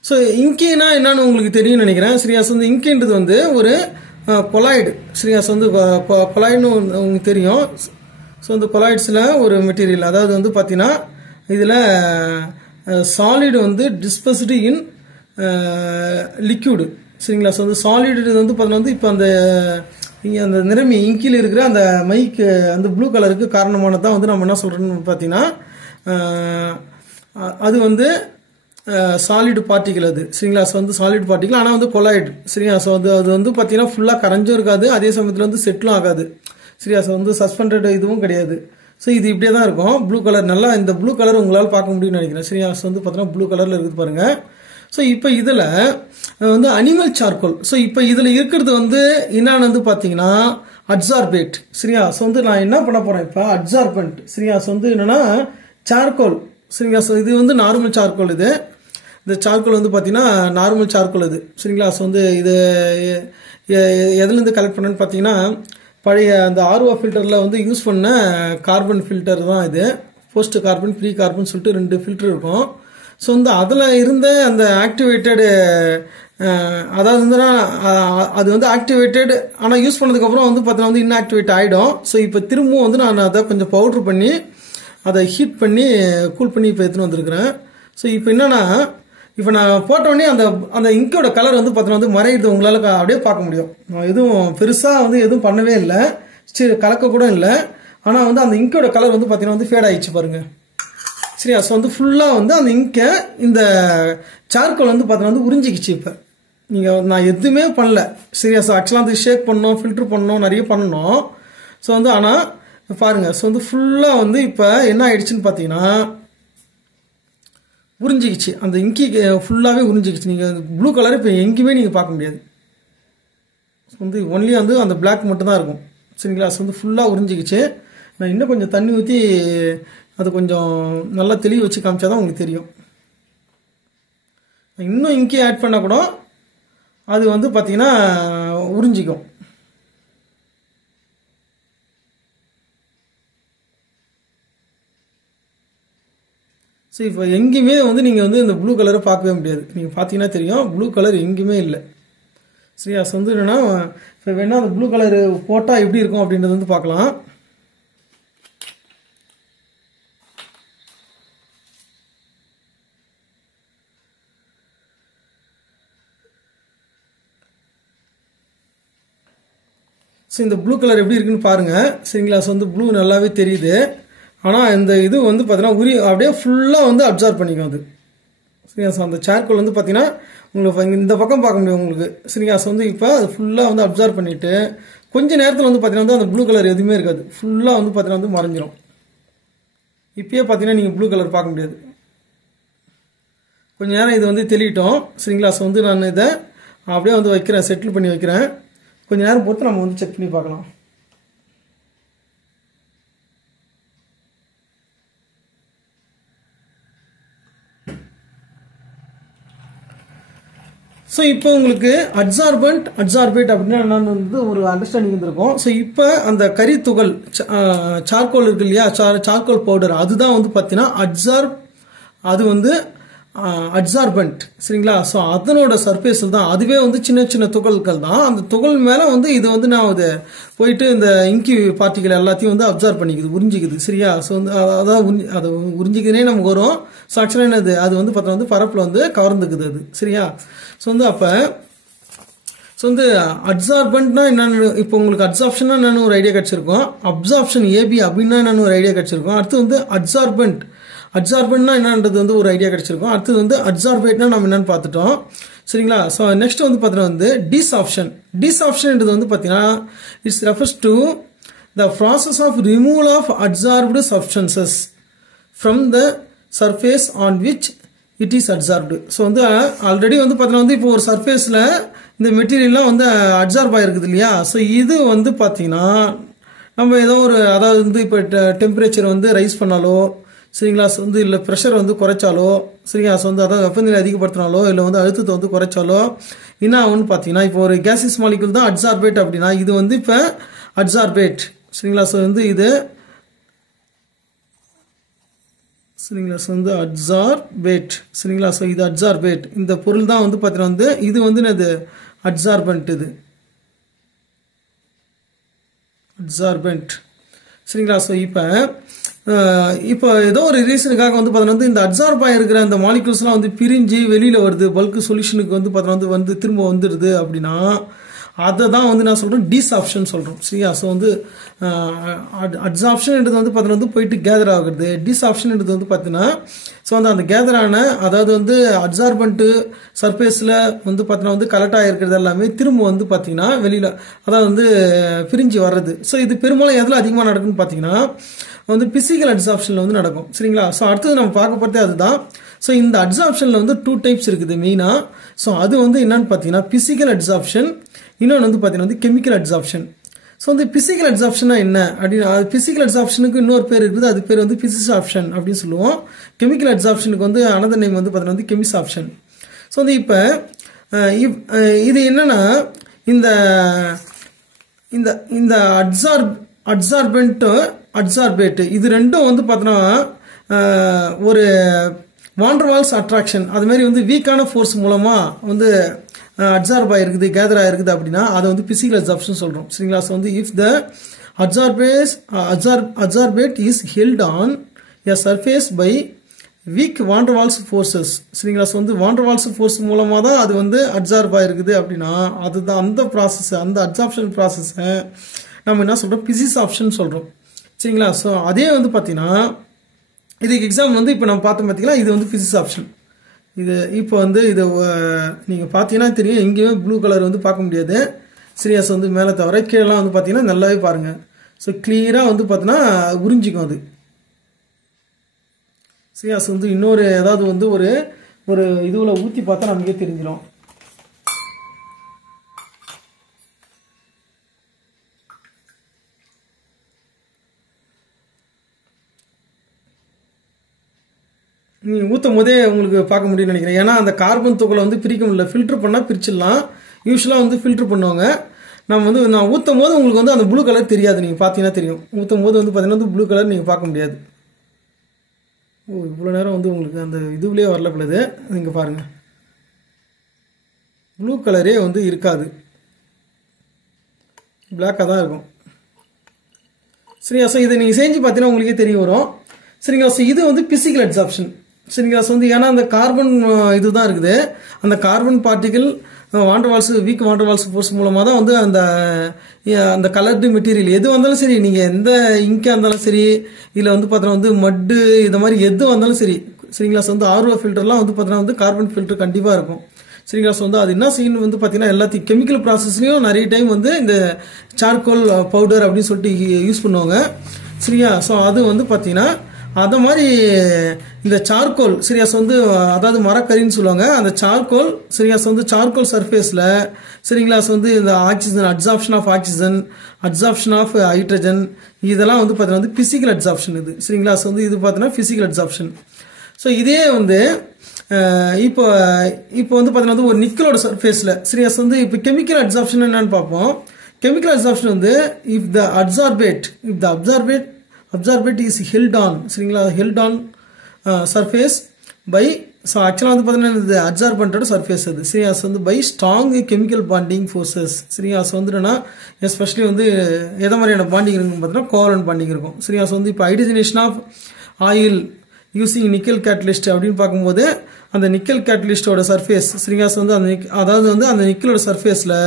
ஸோ இங்கினா என்னன்னு உங்களுக்கு தெரியும்னு நினைக்கிறேன். சரியா? ஸோ இந்த இங்கின்றது வந்து ஒரு கொலாய்டு. சரியா? ஸோ வந்து கொலாய்டுன்னு உங்களுக்கு தெரியும். ஸோ இந்த கொலாய்ட்ஸில் ஒரு மெட்டீரியல், அதாவது வந்து பார்த்தீங்கன்னா இதில் சாலிடு வந்து டிஸ்பஸ்டு இன் லிக்யூடு. சரிங்களா? ஸோ வந்து சாலிடு வந்து பார்த்தீங்கன்னா வந்து இப்போ இங்கே அந்த நிறமி இங்கில் இருக்கிற அந்த மைக்கு அந்த ப்ளூ கலருக்கு காரணமானதான் வந்து நம்ம என்ன சொல்கிறோன்னு பார்த்தீங்கன்னா அது வந்து சாலிடு பார்ட்டிகல் அது. சரிங்களா? ஸோ வந்து சாலிட் பார்ட்டிகல், ஆனால் வந்து கொலாய்டு. சரியா? ஸோ அது வந்து பார்த்தீங்கன்னா ஃபுல்லாக கரைஞ்சும் இருக்காது, அதே சமயத்தில் வந்து செட்டிலும் ஆகாது. சரியா? ஸோ வந்து சஸ்பெண்டட் இதுவும் கிடையாது. ஸோ இது இப்படியே தான் இருக்கும். ப்ளூ கலர், நல்லா இந்த ப்ளூ கலர் உங்களால் பார்க்க முடியும்னு நினைக்கிறேன். சரியா? ஸோ வந்து பார்த்தீங்கன்னா ப்ளூ கலரில் இருக்குது பாருங்க. ஸோ இப்போ இதில் வந்து அனிமல் சார்கோல். ஸோ இப்போ இதில் இருக்கிறது வந்து என்னன்னு வந்து பார்த்தீங்கன்னா அட்சார்பேட். சரியா? ஸோ வந்து நான் என்ன பண்ண போகிறேன் இப்போ, அட்சார்பன்ட். சரியா? ஸோ வந்து என்னன்னா சார்கோல். சரிங்களா? ஸோ இது வந்து நார்மல் சார்கோல். இந்த சார்கோல் வந்து பார்த்தீங்கன்னா நார்மல் சார்கோல் இது. சரிங்களா? ஸோ வந்து இது எதுலேருந்து கலெக்ட் பண்ணேன்னு பார்த்தீங்கன்னா பழைய அந்த ஆர்ஓ ஃபில்டரில் வந்து யூஸ் பண்ண கார்பன் ஃபில்டர் தான் இது. போஸ்ட் கார்பன், ப்ரீ கார்பன் சொல்லிட்டு 2 ஃபில்டர் இருக்கும். ஸோ வந்து அதில் இருந்த அந்த ஆக்டிவேட்டடு, அதாவது வந்துன்னா அது வந்து ஆக்டிவேட்டட், ஆனால் யூஸ் பண்ணதுக்கப்புறம் வந்து பார்த்தீங்கன்னா வந்து இன்ஆக்டிவேட் ஆகிடும். ஸோ இப்போ திரும்பவும் வந்து நான் அதை கொஞ்சம் பவுட்ரு பண்ணி அதை ஹீட் பண்ணி கூல் பண்ணி இப்போ எடுத்துன்னு வந்திருக்கிறேன். ஸோ இப்போ என்னன்னா, இப்போ நான் போட்டோடனே அந்த இங்கோட கலர் வந்து பார்த்தீங்கன்னா வந்து மறையுது, உங்களால் அப்படியே பார்க்க முடியும். எதுவும் பெருசாக வந்து எதுவும் பண்ணவே இல்லை, கலக்க கூட இல்லை. ஆனால் வந்து அந்த இங்கோட கலர் வந்து பார்த்தீங்கன்னா வந்து ஃபேட் ஆகிடுச்சு பாருங்க. சரியா? ஸோ வந்து ஃபுல்லாக வந்து அந்த இங்கை இந்த சார்கோல் வந்து பார்த்தீங்கன்னா வந்து உறிஞ்சிக்கிச்சு. இப்போ நான் எதுவுமே பண்ணல. சரியா? ஸோ ஆக்சுவலாக வந்து ஷேக் பண்ணோம், ஃபில்ட்ரு பண்ணோம், நிறைய பண்ணணும். ஸோ வந்து ஆனால் பாருங்கள், ஸோ வந்து ஃபுல்லாக வந்து இப்போ என்ன ஆயிடுச்சுன்னு பார்த்தீங்கன்னா உறிஞ்சிக்கிச்சு. அந்த இங்கி ஃபுல்லாகவே உறிஞ்சிக்கிச்சு. நீங்கள் ப்ளூ கலர் இப்போ எங்கேயுமே நீங்கள் பார்க்க முடியாது. வந்து ஒன்லி வந்து அந்த பிளாக் மட்டும் தான் இருக்கும். சரிங்களா? ஸோ வந்து ஃபுல்லாக உறிஞ்சிக்கிச்சு. நான் இன்னும் கொஞ்சம் தண்ணி ஊற்றி அது கொஞ்சம் நல்லா தெளிவு வச்சு காமிச்சா தான் உங்களுக்கு தெரியும். இன்னும் இங்கி ஆட் பண்ணால் கூட அது வந்து பார்த்தீங்கன்னா உறிஞ்சிக்கும். ஸோ இப்போ எங்கேயுமே வந்து நீங்கள் வந்து இந்த ப்ளூ கலரை பார்க்கவே முடியாது. நீங்கள் பார்த்தீங்கன்னா தெரியும், ப்ளூ கலர் எங்கேயுமே இல்லை. சரியா? ஸோ வந்து என்னென்னா இப்போ வேணால் அந்த ப்ளூ கலர் போட்டால் எப்படி இருக்கும் அப்படின்றது வந்து பார்க்கலாம். ஸோ இந்த ப்ளூ கலர் எப்படி இருக்குன்னு பாருங்கள். சரிங்களா? ஸோ வந்து ப்ளூ நல்லாவே தெரியுது. ஆனால் இந்த இது வந்து பார்த்தீங்கன்னா அப்படியே ஃபுல்லாக வந்து அப்சார்ப் பண்ணிக்கும் அது. சரியா? ஸோ அந்த சார்கோல் வந்து பார்த்தீங்கன்னா உங்களுக்கு இந்த பக்கம் பார்க்க முடியும் உங்களுக்கு. சரியா? ஸோ வந்து இப்போ அது ஃபுல்லாக வந்து அப்சார்ப் பண்ணிவிட்டு கொஞ்சம் நேரத்தில் வந்து பார்த்தீங்கன்னா வந்து அந்த ப்ளூ கலர் எதுவுமே இருக்காது, ஃபுல்லாக வந்து பார்த்தீங்கன்னா வந்து மறைஞ்சிரும். இப்பயே பார்த்தீங்கன்னா நீங்கள் ப்ளூ கலர் பார்க்க முடியாது. கொஞ்சம் நேரம் இது வந்து தெளிவிட்டோம். சரிங்களா? ஸோ வந்து நான் இதை அப்படியே வந்து வைக்கிறேன், செட்டில் பண்ணி வைக்கிறேன். கொஞ்சம் நேரம் பொறுத்து நம்ம வந்து செக் பண்ணி பார்க்கலாம். ஸோ இப்போ உங்களுக்கு அட்சார்பேட் அப்படின்னா என்னன்னு வந்து ஒரு அண்டர்ஸ்டாண்டிங் இருந்திருக்கும். ஸோ இப்போ அந்த கறி துகள் சார்கோல் இருக்கு இல்லையா, சார்கோல் பவுடர், அதுதான் வந்து பார்த்தீங்கன்னா அது வந்து அட்சார்பன்ட். சரிங்களா? ஸோ அதனோட சர்ஃபேஸில் தான், அதுவே வந்து சின்ன சின்ன துகள்கள் தான். அந்த துகள் மேலே வந்து இது வந்து நான் அது போயிட்டு இந்த இங்கி பார்ட்டிகள் எல்லாத்தையும் வந்து அப்சார்ப் பண்ணிக்குது, உறிஞ்சிக்குது. சரியா? ஸோ வந்து அதான் அது உறிஞ்சிக்குதுனே நமக்கு வரும். ஸோ ஆக்சுவலாக என்னது, அது வந்து பார்த்தா வந்து பரப்பில் வந்து கவர்ந்துக்குது அது. சரியா? ஸோ வந்து அப்போ ஸோ வந்து அட்சார்பன்ட்னா என்னென்னு இப்போ உங்களுக்கு அட்சார்ப்ஷன்னா என்னென்னு ஒரு ஐடியா கிடச்சிருக்கும், அப்சார்ப்ஷன் ஏபி அப்படின்னா என்னென்னு ஒரு ஐடியா கிடச்சிருக்கும். அடுத்து வந்து அட்சார்பன்ட்னா என்னன்றது வந்து ஒரு ஐடியா கிடைச்சிருக்கும். அடுத்தது வந்து அட்சார்பேட்னா நம்ம என்னன்னு பார்த்துட்டோம். சரிங்களா? ஸோ நெக்ஸ்ட் வந்து பார்த்தீங்கன்னா வந்து டிசாப்ஷன்ன்றது வந்து பார்த்தீங்கன்னா it's refers to the process of removal of adsorbed substances from the surface on which it is adsorbed. So வந்து ஆல்ரெடி வந்து பார்த்தீங்கன்னா வந்து இப்போ ஒரு சர்ஃபேஸில் இந்த மெட்டீரியல்லாம் வந்து அட்சார்ப் ஆகிருக்குது இல்லையா. ஸோ இது வந்து பார்த்தீங்கன்னா நம்ம ஏதோ ஒரு அதாவது வந்து இப்போ டெம்பரேச்சர் வந்து ரைஸ் பண்ணாலோ சரிங்களா வந்து இல்லை ப்ரெஷர் வந்து குறைச்சாலோ சரிங்களா வந்து அதாவது வெப்பநிலை அதிகப்படுத்தினாலோ இல்லை வந்து அழுத்தத்தை வந்து குறைச்சாலோ என்ன ஆகும்னு பார்த்தீங்கன்னா இப்போ ஒரு கேசியஸ் மாலிகுல் தான் அட்சார்பேட் அப்படின்னா இது வந்து இப்போ அட்சார்பேட் சரிங்களா வந்து இது சரிங்களா வந்து அட்சார்பேட் சரிங்களா இது அட்சார்பேட் இந்த பொருள் தான் வந்து பார்த்தீங்கன்னா வந்து இது வந்து என்னது அட்சார்பன்ட் இது அட்சார்பன்ட் சரிங்களா இப்போ ஏதோ ஒரு ரீசனுக்காக வந்து பார்த்தீங்கன்னா இந்த அட்சார்ப் ஆகிருக்கிற அந்த மாலிகுல்ஸ்லாம் வந்து பிரிஞ்சு வெளியில் வருது பல்க் சொல்யூஷனுக்கு வந்து பார்த்தீங்கன்னா வந்து திரும்ப வந்துடுது அப்படின்னா அதை தான் வந்து நான் சொல்கிறேன் டீசாப்ஷன் சொல்கிறோம் சரியா வந்து அட்சாப்ஷன்ன்றது வந்து பார்த்தீங்கன்னா வந்து போயிட்டு கேதர் ஆகுறது டீசாப்ஷன்ன்றது வந்து பார்த்தீங்கன்னா வந்து அந்த கேதரான அதாவது வந்து அட்சார்பன்ட்டு சர்ஃபேஸில் வந்து பார்த்தீங்கன்னா வந்து கலெக்ட் ஆகிருக்கிறது எல்லாமே திரும்ப வந்து பார்த்தீங்கன்னா வெளியில் அதாவது வந்து பிரிஞ்சு வர்றது இது பெரும்பாலும் எதில் அதிகமாக நடக்குன்னு பார்த்தீங்கன்னா வந்து பிசிக்கல் அட்சாப்ஷனில் வந்து நடக்கும் சரிங்களா அடுத்தது நம்ம பார்க்க போகிறதே அதுதான் இந்த அட்சாப்ஷனில் வந்து 2 டைப்ஸ் இருக்குது மெயினாக அது வந்து என்னன்னு பார்த்தீங்கன்னா பிசிக்கல் அட்சாப்ஷன் இன்னொன்று வந்து பார்த்தீங்கன்னா வந்து கெமிக்கல் அட்சாப்ஷன் இந்த பிசிக்கல் அட்சாப்ஷனா என்ன அப்படின்னா பிசிக்கல் அட்சாப்ஷனுக்கு இன்னொரு பேர் இருக்குது அது பேர் வந்து பிசிசாப்ஷன் அப்படின்னு சொல்லுவோம் கெமிக்கல் அட்சாப்ஷனுக்கு வந்து அனதர் நேம் வந்து பார்த்தீங்கன்னா வந்து கெமிசாப்ஷன் வந்து இப்போ இது என்னன்னா இந்த அட்சார்பேட் இது ரெண்டும் வந்து பார்த்தோன்னா ஒரு வாண்டர்வால்ஸ் அட்ராக்ஷன் அது மாதிரி வந்து வீக்கான ஃபோர்ஸ் மூலமாக வந்து அட்சார்ப் ஆகிருக்குது கேதர் ஆகிருக்குது அப்படின்னா அதை வந்து பிசிக்கல் அட்சார்ப்ஷன் சொல்கிறோம் சரிங்களா வந்து if the adsorbate is held on a surface by weak van der Waals forces சரிங்களா வந்து வாண்டர்வால்ஸ் ஃபோர்ஸ் மூலமாக தான் அது வந்து அட்சார்ப் ஆகிருக்குது அப்படின்னா அதுதான் அந்த ப்ராசஸ் அந்த அட்சார்ப்ஷன் ப்ராசஸை நம்ம என்ன சொல்கிறோம் பிசிசாப்ஷன் சொல்கிறோம் சரிங்களா அதே வந்து பார்த்தீங்கன்னா இதுக்கு எக்ஸாம்பிள் வந்து இப்போ நம்ம பார்த்தோம் பார்த்தீங்கன்னா இது வந்து பிசிசாப்ஷன் இது இப்போ வந்து இது நீங்கள் பார்த்தீங்கன்னா தெரியும் எங்கேயுமே ப்ளூ கலர் வந்து பார்க்க முடியாது சரியா வந்து மேலே தவிர கீழெல்லாம் வந்து பார்த்தீங்கன்னா நல்லாவே பாருங்கள் கிளியராக வந்து பார்த்தீங்கன்னா உறிஞ்சிக்கும் அது சரியா வந்து இன்னொரு ஏதாவது வந்து ஒரு இதுவில் ஊற்றி பார்த்தா நமக்கே தெரிஞ்சிடும் நீங்கள் ஊற்றும் போதே உங்களுக்கு பார்க்க முடியும்னு நினைக்கிறேன் ஏன்னா அந்த கார்பன் துகளை வந்து பிரிக்க முடியல ஃபில்டர் பண்ணால் பிரிச்சிடலாம் யூஸ்வலாக வந்து ஃபில்டர் பண்ணுவாங்க நம்ம வந்து நான் ஊற்றும் போது உங்களுக்கு வந்து அந்த ப்ளூ கலர் தெரியாது நீங்கள் பார்த்தீங்கன்னா தெரியும் ஊற்றும் போது வந்து பார்த்தீங்கன்னா வந்து ப்ளூ கலர் நீங்கள் பார்க்க முடியாது இவ்வளோ நேரம் வந்து உங்களுக்கு அந்த இதுலேயே வரல பிள்ளது இங்கே பாருங்கள் ப்ளூ கலரே வந்து இருக்காது பிளாக்காக தான் இருக்கும் சரியா இதை நீங்கள் செஞ்சு பார்த்தீங்கன்னா உங்களுக்கே தெரிய வரும் சரிங்களா இது வந்து பிசிக்கல் அட்சாப்ஷன் சரிங்களா வந்து ஏன்னா அந்த கார்பன் இதுதான் இருக்குது அந்த carbon particle week van der Waals force மூலமாக தான் வந்து அந்த கலர்டு மெட்டீரியல் எது வந்தாலும் சரி நீங்கள் எந்த இங்காக இருந்தாலும் சரி இல்லை வந்து பார்த்தோன்னா வந்து மட்டு இந்த மாதிரி எது வந்தாலும் சரிங்களா வந்து ஆர்ஓ ஃபில்டர்லாம் வந்து பார்த்தோன்னா வந்து கார்பன் ஃபில்டர் கண்டிப்பாக இருக்கும் சரிங்களா வந்து அது என்ன செய்யணும் வந்து பார்த்தீங்கன்னா எல்லாத்தையும் கெமிக்கல் ப்ராசஸ்லையும் நிறைய டைம் வந்து இந்த சார்கோல் பவுடர் அப்படின்னு சொல்லிட்டு யூஸ் பண்ணுவாங்க சரியா அது வந்து பார்த்தீங்கன்னா அதை மாதிரி இந்த சார்கோல் சரியாஸ் வந்து அதாவது மரக்கறின்னு சொல்லுவாங்க அந்த சார்கோல் சரியாஸ் வந்து சார்கோல் சர்ஃபேஸில் சரிங்களா வந்து இந்த oxygen adsorption of oxygen adsorption of hydrogen இதெல்லாம் வந்து பார்த்தீங்கன்னா வந்து பிசிக்கல் அட்சாப்ஷன் இது சரிங்களா வந்து இது பார்த்தீங்கன்னா பிசிக்கல் அட்சாப்ஷன் இதே வந்து இப்போ வந்து பார்த்தீங்கன்னா வந்து ஒரு நிக்கலோட சர்ஃபேஸில் சரியாஸ் வந்து இப்போ கெமிக்கல் அட்சாப்ஷன் என்னன்னு பார்ப்போம் கெமிக்கல் அட்சாப்ஷன் வந்து if the absorbate is held on சரிங்களா ஹெல்ட் ஆன் சர்ஃபேஸ் பை ஆக்சுவலாக வந்து பார்த்தீங்கன்னா இது அட்சார்பன்ட்டோட சர்ஃபேஸ் அது சரியாஸ் வந்து by strong chemical bonding forces சரியாஸ் வந்து என்னன்னா எஸ்பெஷலி வந்து எதை மாதிரியான பாண்டிங் இருக்குன்னு பார்த்தீங்கன்னா கோவலன்ட் பாண்டிங் இருக்கும் சரியாஸ் வந்து இப்போ hydrogenation of oil using nickel catalyst அப்படின்னு பார்க்கும்போது அந்த நிக்கல் கேட்டலிஸ்டோட சர்ஃபேஸ் சரியாஸ் வந்து அதாவது வந்து அந்த நிக்கலோட சர்ஃபேஸில்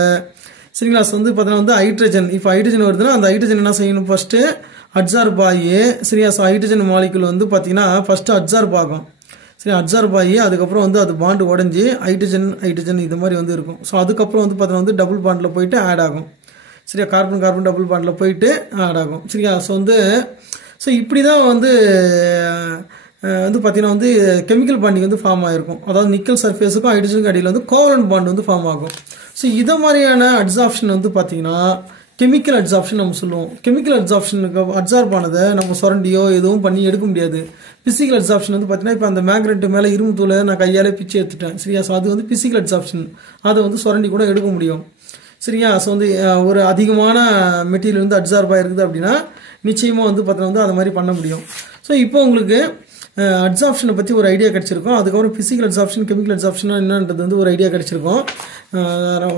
சரிங்களா வந்து பார்த்தீங்கன்னா வந்து ஹைட்ரஜன் இப்போ ஹைட்ரஜன் வருதுன்னா அந்த ஹைட்ரஜன் என்ன செய்யணும் ஃபர்ஸ்ட்டு அட்சார்ப் ஆகி சரியா ஹைட்ரஜன் மாலிகுல் வந்து பார்த்தீங்கன்னா ஃபர்ஸ்ட்டு அட்சார்ப் ஆகும் சரி அட்சார்ப் ஆகி அதுக்கப்புறம் வந்து அது பாண்டு உடஞ்சி ஹைட்ரஜன் இது மாதிரி வந்து இருக்கும் அதுக்கப்புறம் வந்து பார்த்தீங்கன்னா வந்து டபுள் பாண்டில் போயிட்டு ஆட் ஆகும் சரியா கார்பன் டபுள் பாண்டில் போயிட்டு ஆட் ஆகும் சரியா வந்து இப்படி தான் வந்து பார்த்தீங்கன்னா வந்து கெமிக்கல் பாண்டிங் வந்து ஃபார்ம் ஆகிருக்கும் அதாவது நிக்கல் சர்ஃபேஸுக்கும் ஹைட்ரஜனுக்கும் அடியில் வந்து கோவலன்ட் பாண்ட் வந்து ஃபார்ம் ஆகும் இதை மாதிரியான அட்சாப்ஷன் வந்து பார்த்தீங்கன்னா கெமிக்கல் அட்சார்ப்ஷன் நம்ம சொல்லுவோம். கெமிக்கல் அட்சார்ப்ஷனுக்கு அட்சார்ப் ஆனதை நம்ம சுரண்டியோ எதுவும் பண்ணி எடுக்க முடியாது. பிசிக்கல் அட்சார்ப்ஷன் வந்து பார்த்தீங்கன்னா இப்போ அந்த மேக்னெட் மேலே இரும்பு தூளை நான் கையாலே பிச்சு எடுத்துட்டேன் சரியா. ஸோ அது வந்து பிசிக்கல் அட்சார்ப்ஷன், அதை வந்து சுரண்டி கூட எடுக்க முடியும் சரியா. ஸோ வந்து ஒரு அதிகமான மெட்டீரியல் வந்து அட்சார்ப் ஆகிருக்குது அப்படின்னா நிச்சயமாக வந்து பார்த்தீங்கன்னா வந்து அது மாதிரி பண்ண முடியும். ஸோ இப்போ உங்களுக்கு அட்சார்ப்ஷனை பற்றி ஒரு ஐடியா கிடச்சிருக்கும். அதுக்கப்புறம் பிசிக்கல் அட்சார்ப்ஷன் கெமிக்கல் அட்சார்ப்ஷன் என்னன்றது வந்து ஒரு ஐடியா கிடச்சிருக்கும்.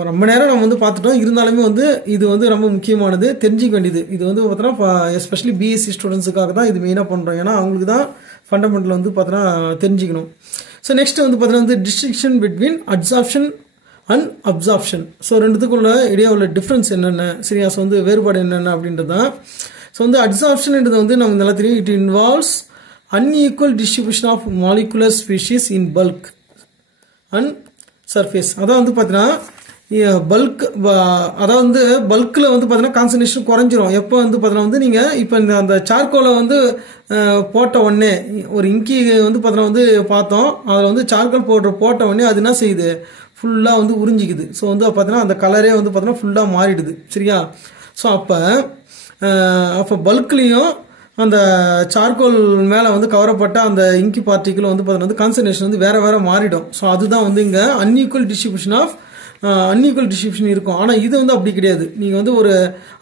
ரொம்ப நேரம் நம்ம வந்து பார்த்துட்டோம். இருந்தாலுமே வந்து இது வந்து ரொம்ப முக்கியமானது, தெரிஞ்சிக்க வேண்டியது. இது வந்து பார்த்தோன்னா எஸ்பெஷலி பிஎஸ்சி ஸ்டூடெண்ட்ஸுக்காக தான் இது மெயினாக பண்ணுறோம். ஏன்னா அவங்களுக்கு தான் ஃபண்டமெண்டல் வந்து பார்த்தோன்னா தெரிஞ்சிக்கணும். ஸோ நெக்ஸ்ட் வந்து பார்த்தீங்கன்னா வந்து distinction between adsorption and absorption. So ரெண்டுத்துக்குள்ள இடையே உள்ள டிஃப்ரென்ஸ் என்னென்ன சரியா. ஸோ வந்து வேறுபாடு என்னென்ன அப்படின்றது தான். ஸோ வந்து அட்சார்ப்ஷன்ன்றது வந்து நமக்கு நல்லா தெரியும். It involves unequal distribution of molecular species in bulk and surface. அதான் வந்து பார்த்தீங்கன்னா பல்க், அதாவது வந்து பல்கில் வந்து பார்த்தீங்கன்னா கான்சன்ட்ரேஷன் குறைஞ்சிரும். எப்போ வந்து பார்த்தீங்கன்னா வந்து நீங்கள் இப்போ இந்த அந்த சார்கோலை வந்து போட்ட உடனே ஒரு இங்கி வந்து பார்த்தீங்கன்னா வந்து பார்த்தோம். அதில் வந்து சார்கோல் பவுடர் போட்ட உடனே அது என்ன செய்யுது, ஃபுல்லாக வந்து உறிஞ்சிக்குது. ஸோ வந்து பார்த்தீங்கன்னா அந்த கலரே வந்து பார்த்தீங்கன்னா ஃபுல்லாக மாறிடுது சரியா. ஸோ அப்போ பல்க்லேயும் அந்த சார்கோல் மேலே வந்து கவரப்பட்ட அந்த இங்கி பார்ட்டிக்கிள் வந்து பார்த்தீங்கன்னா வந்து கான்சன்ட்ரேஷன் வந்து வேற வேற மாறிடும். ஸோ அதுதான் வந்து இங்கே அன்ஈக்குவல் டிஸ்ட்ரிபியூஷன் இருக்கும். ஆனால் இது வந்து அப்படி கிடையாது. நீங்கள் வந்து ஒரு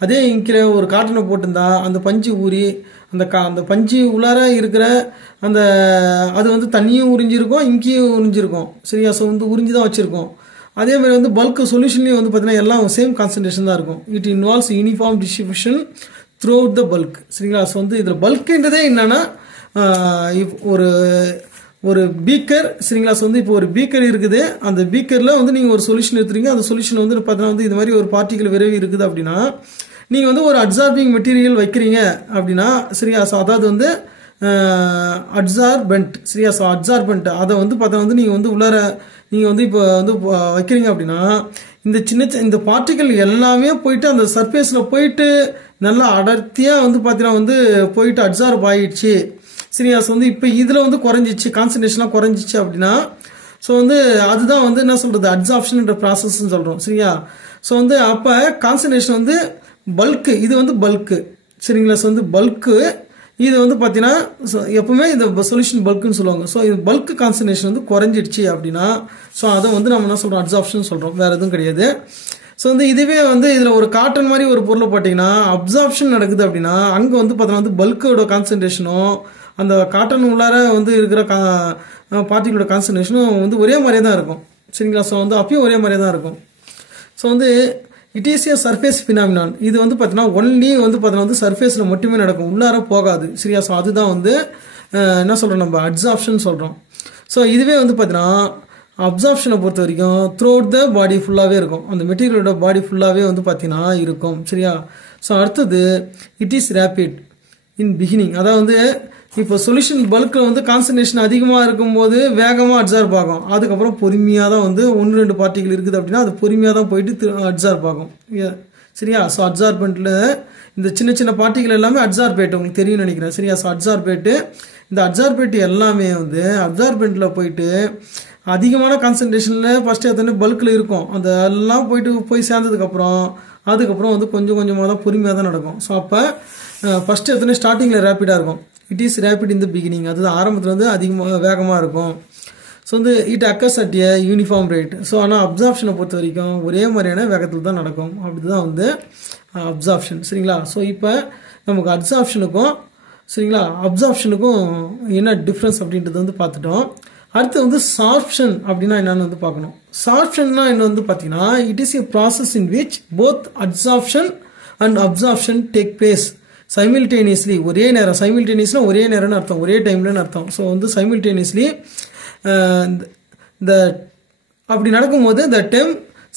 அதே இங்கில் ஒரு காட்டனை போட்டிருந்தா அந்த பஞ்சு ஊறி அந்த பஞ்சு உள்ளார இருக்கிற அந்த அது வந்து தண்ணியும் உறிஞ்சிருக்கும் இங்கியும் உறிஞ்சிருக்கும் சரியா. ஸோ வந்து உறிஞ்சி தான் வச்சுருக்கோம். அதே மாதிரி வந்து பல்க் சொல்யூஷன்லேயும் வந்து பார்த்தீங்கன்னா எல்லாம் சேம் கான்சன்ட்ரேஷன் தான் இருக்கும். It involves uniform distribution through out the bulk சரிங்களா. ஸோ வந்து இதில் பல்க்குன்றதே என்னன்னா ஒரு பீக்கர் சரிங்களா. ஸோ வந்து இப்போ ஒரு பீக்கர் இருக்குது. அந்த பீக்கரில் வந்து நீங்கள் ஒரு சொல்யூஷன் எடுத்துறீங்க. அந்த சொல்யூஷன் வந்து பார்த்தீங்கன்னா வந்து இது மாதிரி ஒரு பார்ட்டிகல் விரைவு இருக்குது அப்படின்னா நீங்கள் வந்து ஒரு அட்சார்பிங் மெட்டீரியல் வைக்கிறீங்க அப்படின்னா சரியா. ஸோ அதாவது வந்து அட்சார்பென்ட் சரியா. ஸோ அட்சார்பென்ட் அதை வந்து பார்த்தா வந்து நீங்கள் வந்து உள்ளார நீங்கள் வந்து இப்போ வந்து வைக்கிறீங்க அப்படின்னா இந்த பார்ட்டிகல் எல்லாமே போயிட்டு அந்த சர்ஃபேஸில் போயிட்டு நல்லா அடர்த்தியாக வந்து பார்த்தீங்கன்னா வந்து போயிட்டு அட்சார்ப் ஆகிடுச்சு சரியா. ஸோ வந்து இப்போ இதில் வந்து குறைஞ்சிச்சு, கான்சன்ட்ரேஷன்லாம் குறைஞ்சிச்சு அப்படின்னா ஸோ வந்து அதுதான் வந்து என்ன சொல்கிறது அட்சார்ப்ஷன்ன்ற ப்ராசஸ்ன்னு சொல்கிறோம் சரியா. ஸோ வந்து அப்போ கான்சன்ட்ரேஷன் வந்து பல்க்கு, இது வந்து பல்க்கு சரிங்களா. ஸோ வந்து பல்க்கு இது வந்து பார்த்தீங்கன்னா எப்பவுமே இந்த சொல்யூஷன் பல்க்குன்னு சொல்லுவாங்க. ஸோ இது பல்க் கான்சன்ட்ரேஷன் வந்து குறைஞ்சிடுச்சு அப்படின்னா ஸோ அதை வந்து நம்ம என்ன சொல்கிறோம் அட்சார்ப்ஷன் சொல்கிறோம், வேறு எதுவும் கிடையாது. ஸோ வந்து இதுவே வந்து இதில் ஒரு காட்டன் மாதிரி ஒரு பொருளை போட்டிங்கன்னா அப்சார்ப்ஷன் நடக்குது அப்படின்னா அங்கே வந்து பார்த்தீங்கன்னா வந்து பல்கோட கான்சன்ட்ரேஷனும் அந்த காட்டன் உள்ளார வந்து இருக்கிற பார்ட்டிகளோட கான்சன்ட்ரேஷனும் வந்து ஒரே மாதிரியே தான் இருக்கும் சரிங்களா. ஸோ வந்து அப்பயும் ஒரே மாதிரியே தான் இருக்கும். ஸோ வந்து it is a surface phenomenon. இது வந்து பார்த்தீங்கன்னா ஒன்லி வந்து பார்த்தீங்கன்னா வந்து சர்ஃபேஸில் மட்டுமே நடக்கும், உள்ளார போகாது சரியா. ஸோ அதுதான் வந்து என்ன சொல்கிறோம் நம்ம அட்சார்ப்ஷன் சொல்கிறோம். ஸோ இதுவே வந்து பார்த்தீங்கன்னா அப்சார்ப்ஷனை பொறுத்த வரைக்கும் த்ரூ அவுட் த பாடி ஃபுல்லாகவே இருக்கும். அந்த மெட்டீரியலோட பாடி ஃபுல்லாகவே வந்து பார்த்தீங்கன்னா இருக்கும் சரியா. ஸோ அடுத்தது it is rapid in beginning. அதாவது வந்து இப்போ சொல்யூஷன் பல்கில் வந்து கான்சன்ட்ரேஷன் அதிகமாக இருக்கும்போது வேகமாக அட்சார்ப் ஆகும். அதுக்கப்புறம் பொறுமையாக தான் வந்து 1-2 பார்ட்டிகள் இருக்குது அப்படின்னா அது பொறுமையாக தான் போயிட்டு அட்சார்ப் ஆகும் சரியா. ஸோ அட்சார்பெண்ட்டில் இந்த சின்ன சின்ன பார்ட்டிகள் எல்லாமே அட்சார்பேட் உங்களுக்கு தெரியும்னு நினைக்கிறேன் சரியா. ஸோ அட்சார்பேட்டு இந்த அட்சார்பேட் எல்லாமே வந்து அப்சார்பெண்ட்டில் போயிட்டு அதிகமான கான்சன்ட்ரேஷனில் ஃபஸ்ட்டு எத்தனை பல்கில் இருக்கும். அந்த எல்லாம் போய் சேர்ந்ததுக்கப்புறம் அதுக்கப்புறம் வந்து கொஞ்சம் கொஞ்சமாக தான் பொறுமையாக தான் நடக்கும். ஸோ அப்போ ஃபஸ்ட்டு எத்தனை ஸ்டார்டிங்கில் ரேப்பிடாக இருக்கும். It is rapid in the beginning. அதுதான் ஆரம்பத்தில் வந்து அதிகமாக வேகமாக இருக்கும். ஸோ வந்து it occurs at a uniform rate. So ஆனால் அப்சார்ப்ஷனை பொறுத்த வரைக்கும் ஒரே மாதிரியான வேகத்தில் தான் நடக்கும். அப்படி தான் வந்து அப்சார்ப்ஷன் சரிங்களா. ஸோ இப்போ நமக்கு அட்சார்ப்ஷனுக்கும் சரிங்களா அப்சார்ப்ஷனுக்கும் என்ன டிஃப்ரென்ஸ் அப்படின்றது வந்து பார்த்துட்டோம். அடுத்து வந்து சார்ப்ஷன் அப்படின்னா என்னன்னு வந்து பார்க்கணும். சார்ப்ஷன்னா என்ன வந்து பார்த்தீங்கன்னா it is a process in which both adsorption and absorption take place simultaneously. ஒரே நேரம், சைமில்டேனியஸ்லாம் ஒரே நேரம்னு அர்த்தம், ஒரே டைம்லன்னு அர்த்தம். ஸோ வந்து சைமில்டேனியஸ்லி அப்படி நடக்கும்போது த டேர்ம்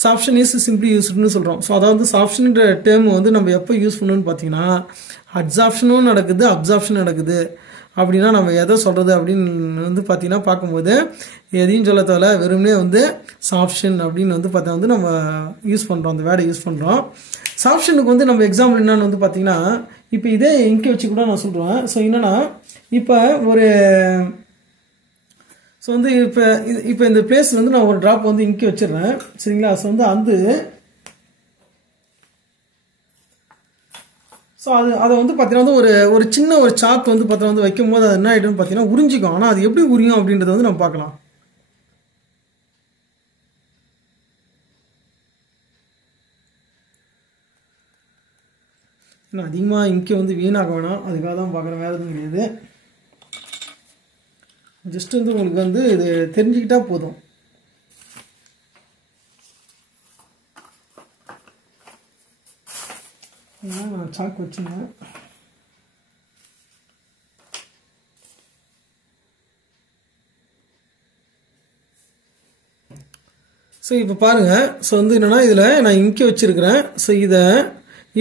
சாப்ஷன் இஸ் சிம்பிளி யூஸ்டுன்னு சொல்கிறோம். ஸோ அதாவது சாப்ஷன்ன்ற டேர்ம் வந்து நம்ம எப்போ யூஸ் பண்ணணும்னு பார்த்தீங்கன்னா அட்சார்ப்ஷனும் நடக்குது அப்சார்ப்ஷன் நடக்குது அப்படின்னா நம்ம எதை சொல்கிறது அப்படின்னு வந்து பார்த்தீங்கன்னா பார்க்கும்போது எதையும் சொல்ல தேவை, வெறுமனே வந்து சாப்ஷன் அப்படின்னு வந்து பார்த்தா வந்து நம்ம யூஸ் பண்ணுறோம், அந்த வேர்டை யூஸ் பண்ணுறோம். சாப்ஷனுக்கு வந்து நம்ம எக்ஸாம்பிள் என்னன்னு வந்து பார்த்தீங்கன்னா இப்போ இதே இங்கே வச்சு கூட நான் சொல்கிறேன். ஸோ என்னன்னா இப்போ ஒரு ஸோ வந்து இப்போ இந்த பிளேஸ் வந்து நான் ஒரு ட்ராப் வந்து இங்கே வச்சிடுறேன் சரிங்களா. ஸோ வந்து ஸோ அதை வந்து பார்த்தீங்கன்னா வந்து ஒரு சின்ன ஒரு சார்ட் வந்து பார்த்தீங்கன்னா வந்து வைக்கும் போது அது என்ன ஆகிடும்னு பார்த்தீங்கன்னா உறிஞ்சிக்கும். ஆனால் அது எப்படி உரியும் அப்படின்றத வந்து நம்ம பார்க்கலாம். ஏன்னா அதிகமாக இங்கே வந்து வீணாக வேணாம், அதுக்காக தான் பார்க்குறேன், வேறு எதுவும் கிடையாது. ஜஸ்ட் வந்து உங்களுக்கு வந்து இது தெரிஞ்சுக்கிட்டா போதும். நான் சாக் வச்சுங்க. ஸோ இப்போ பாருங்கள். ஸோ வந்து என்னென்னா இதில் நான் இங்கே வச்சுருக்கிறேன். ஸோ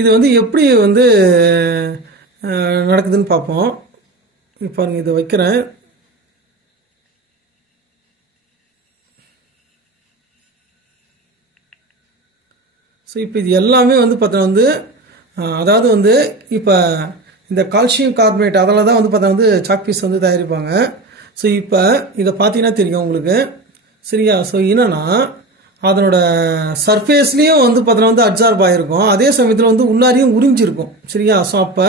இது வந்து எப்படி வந்து நடக்குதுன்னு பார்ப்போம். இப்போ பாருங்கள், இதை வைக்கிறேன். ஸோ இப்போ இது எல்லாமே வந்து பார்த்தோன்னா வந்து அதாவது வந்து இப்போ இந்த கால்சியம் கார்பனேட் அதில் தான் வந்து பார்த்தா வந்து சாக் பீஸ் வந்து தயாரிப்பாங்க. ஸோ இப்போ இதை பார்த்தீங்கன்னா தெரியும் உங்களுக்கு, சரியா? ஸோ என்னன்னா அதனோட சர்ஃபேஸ்லேயும் வந்து பார்த்தோன்னா வந்து அப்சார்ப் ஆகிருக்கும், அதே சமயத்தில் வந்து உள்ளாரையும் உறிஞ்சிருக்கும், சரியா? ஸோ அப்போ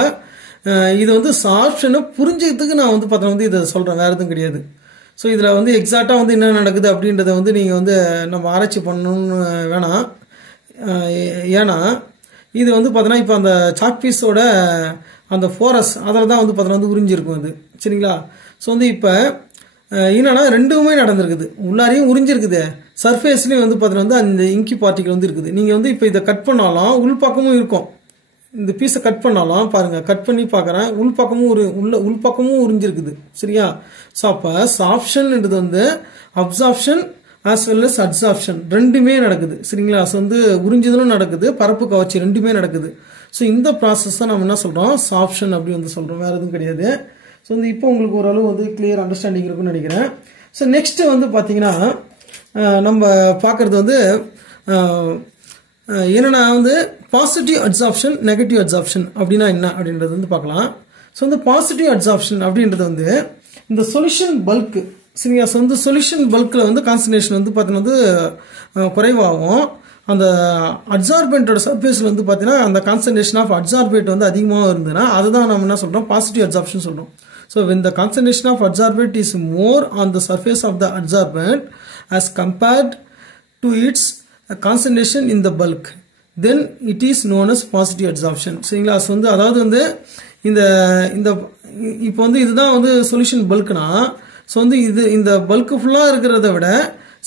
இது வந்து சார்ப்ஷனை புரிஞ்சுக்கிறதுக்கு நான் வந்து பார்த்தோன்னா வந்து இதை சொல்கிறேன், வேறு எதுவும் கிடையாது. ஸோ இதில் வந்து எக்ஸாக்டாக வந்து என்ன நடக்குது அப்படின்றத வந்து நீங்கள் வந்து நம்ம ஆராய்ச்சி பண்ணணும்னு வேணாம். ஏன்னா இது வந்து பார்த்தோன்னா இப்போ அந்த சாக் பீஸோட அந்த ஃபோரஸ் அதில் தான் வந்து பார்த்தோன்னா வந்து உறிஞ்சிருக்கும் அது, சரிங்களா? ஸோ வந்து இப்போ என்னன்னா ரெண்டுமே நடந்திருக்குது, உள்ளாரையும் உறிஞ்சிருக்குது, சர்ஃபேஸ்லேயும் வந்து பார்த்தோன்னா வந்து அந்த இங்கி பார்ட்டிகல் வந்து இருக்குது. நீங்கள் வந்து இப்போ இதை கட் பண்ணாலும் உள்பக்கமும் இருக்கும், இந்த பீஸை கட் பண்ணாலும் பாருங்கள், கட் பண்ணி பார்க்குறேன், உள்பக்கமும் உறிஞ்சிருக்குது, சரியா? ஸோ அப்போ சாப்ஷன்ன்றது வந்து absorption as well as adsorption ரெண்டுமே நடக்குது, சரிங்களா? ஸோ வந்து உறிஞ்சுதலும் நடக்குது, பரப்பு கவர்ச்சி ரெண்டுமே நடக்குது. ஸோ இந்த ப்ராசஸ் தான் நம்ம என்ன சொல்கிறோம், சாப்ஷன் அப்படி வந்து சொல்கிறோம், வேறு எதுவும் கிடையாது. ஸோ வந்து இப்போ உங்களுக்கு ஓரளவு வந்து கிளியர் அண்டர்ஸ்டாண்டிங் இருக்குன்னு நினைக்கிறேன். ஸோ நெக்ஸ்ட்டு வந்து பார்த்தீங்கன்னா நம்ம பார்க்குறது வந்து என்னென்னா வந்து பாசிட்டிவ் அட்சார்ப்ஷன், நெகட்டிவ் அட்சார்ப்ஷன் அப்படின்னா என்ன அப்படின்றது வந்து பார்க்கலாம். ஸோ இந்த பாசிட்டிவ் அட்சார்ப்ஷன் அப்படின்றது வந்து இந்த சொல்யூஷன் பல்க், சரிங்களா? ஸோ வந்து சொல்யூஷன் பல்கில் வந்து கான்சன்ட்ரேஷன் வந்து பார்த்தீங்கன்னா வந்து குறைவாகும். அந்த அட்சார்பென்ட்டோட சர்ஃபேஸில் வந்து பார்த்தீங்கன்னா அந்த கான்சன்ட்ரேஷன் ஆஃப் அட்சார்பேட் வந்து அதிகமாக இருந்ததுன்னா அதுதான் நம்ம என்ன சொல்கிறோம், பாசிட்டிவ் அட்சார்ப்ஷன் சொல்கிறோம். So when the concentration of adsorbate is more on the surface of the adsorbent as compared to its concentration in the bulk, then it is known as positive adsorption, சரிங்களா? So வந்து அதாவது வந்து இந்த இப்போ வந்து இதுதான் வந்து சொல்யூஷன் பல்க்னா, ஸோ வந்து இந்த பல்க்கு ஃபுல்லாக இருக்கிறத விட,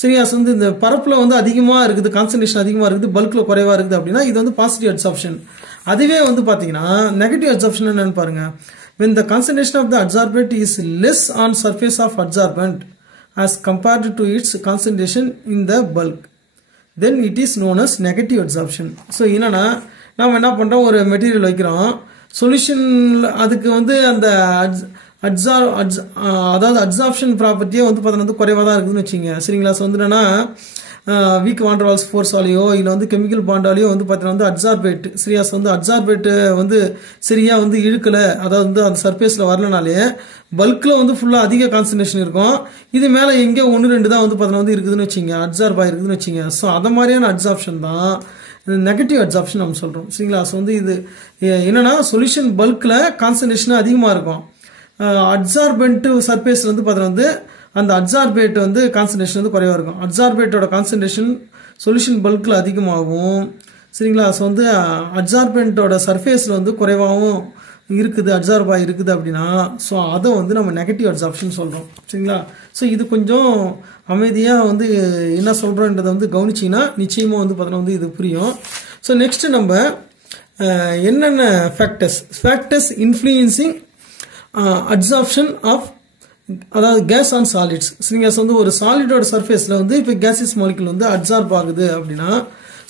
சரியா? ஸோ வந்து இந்த பரப்பில் வந்து அதிகமாக இருக்குது, கான்சன்ட்ரேஷன் அதிகமாக இருக்குது, பல்கில் குறைவாக இருக்குது அப்படின்னா இது வந்து பாசிட்டிவ் அட்சார்ப்ஷன். அதுவே வந்து பார்த்தீங்கன்னா நெகட்டிவ் அட்சார்ப்ஷன் என்னன்னு பாருங்க. When the concentration of the adsorbate is less on surface of adsorbent as compared to its concentration in the bulk, then it is known as negative adsorption. So என்னன்னா நாம் என்ன பண்ணுறோம், ஒரு மெட்டீரியல் வைக்கிறோம், solution அதுக்கு வந்து அந்த அதாவது அட்சார்ப்ஷன் ப்ராப்பர்ட்டியே வந்து பார்த்தீங்கன்னா வந்து குறைவாக தான் இருக்குதுன்னு வச்சுங்க, சரிங்களா? ஸோ வந்து என்னன்னா வீக் வாண்டர்வால்ஸ் ஃபோர்ஸாலேயோ இல்லை வந்து கெமிக்கல் பாண்டாலேயோ வந்து பார்த்தீங்கன்னா வந்து அட்சார்பேட், சரியா? ஸோ வந்து அட்சார்பேட்டு வந்து சரியாக வந்து இழுக்கலை, அதாவது வந்து அந்த சர்ஃபேஸில் வரலனாலே பல்கில் வந்து ஃபுல்லாக அதிக கான்சன்ட்ரேஷன் இருக்கும், இது மேலே எங்கேயோ 1-2 தான் வந்து பார்த்தீங்கன்னா வந்து இருக்குதுன்னு வச்சுங்க, அட்சார்ப் ஆகிருக்குதுன்னு வச்சுங்க. ஸோ அதை மாதிரியான அட்சார்ப்ஷன் தான் நெகட்டிவ் அட்சார்ப்ஷன் நம்ம சொல்கிறோம், சரிங்களா? ஸோ வந்து இது என்னன்னா சொல்யூஷன் பல்கில் கான்சன்ட்ரேஷன் அதிகமாக இருக்கும், அட்சார்பென்ட் சர்ஃபேஸ் வந்து பார்த்தீங்கன்னா வந்து அந்த அட்சார்பேட் வந்து கான்சன்ட்ரேஷன் வந்து குறைவாக இருக்கும். அட்சார்பேட்டோட கான்சன்ட்ரேஷன் சொல்யூஷன் பல்கில் அதிகமாகும், சரிங்களா? ஸோ வந்து அட்சார்பென்ட்டோட சர்ஃபேஸில் வந்து குறைவாகவும் இருக்குது, அட்சார்பாக இருக்குது அப்படின்னா ஸோ அதை வந்து நம்ம நெகட்டிவ் அட்சார்ப்ஷன் சொல்கிறோம், சரிங்களா? ஸோ இது கொஞ்சம் அமைதியாக வந்து என்ன சொல்கிறோன்றதை வந்து கவனிச்சிங்கன்னா நிச்சயமாக வந்து பார்த்தோன்னா வந்து இது புரியும். ஸோ நெக்ஸ்ட்டு நம்ம என்னென்ன ஃபேக்டர்ஸ் இன்ஃப்ளூயன்சிங் அட்சார்ப்ஷன் ஆஃப் அதாவது கேஸ் ஆன் சாலிட்ஸ், சரிங்களா? ஸோ வந்து ஒரு சாலிடோட சர்ஃபேஸில் வந்து இப்போ கேசியஸ் மாலிகுல் வந்து அட்சார்ப் ஆகுது அப்படின்னா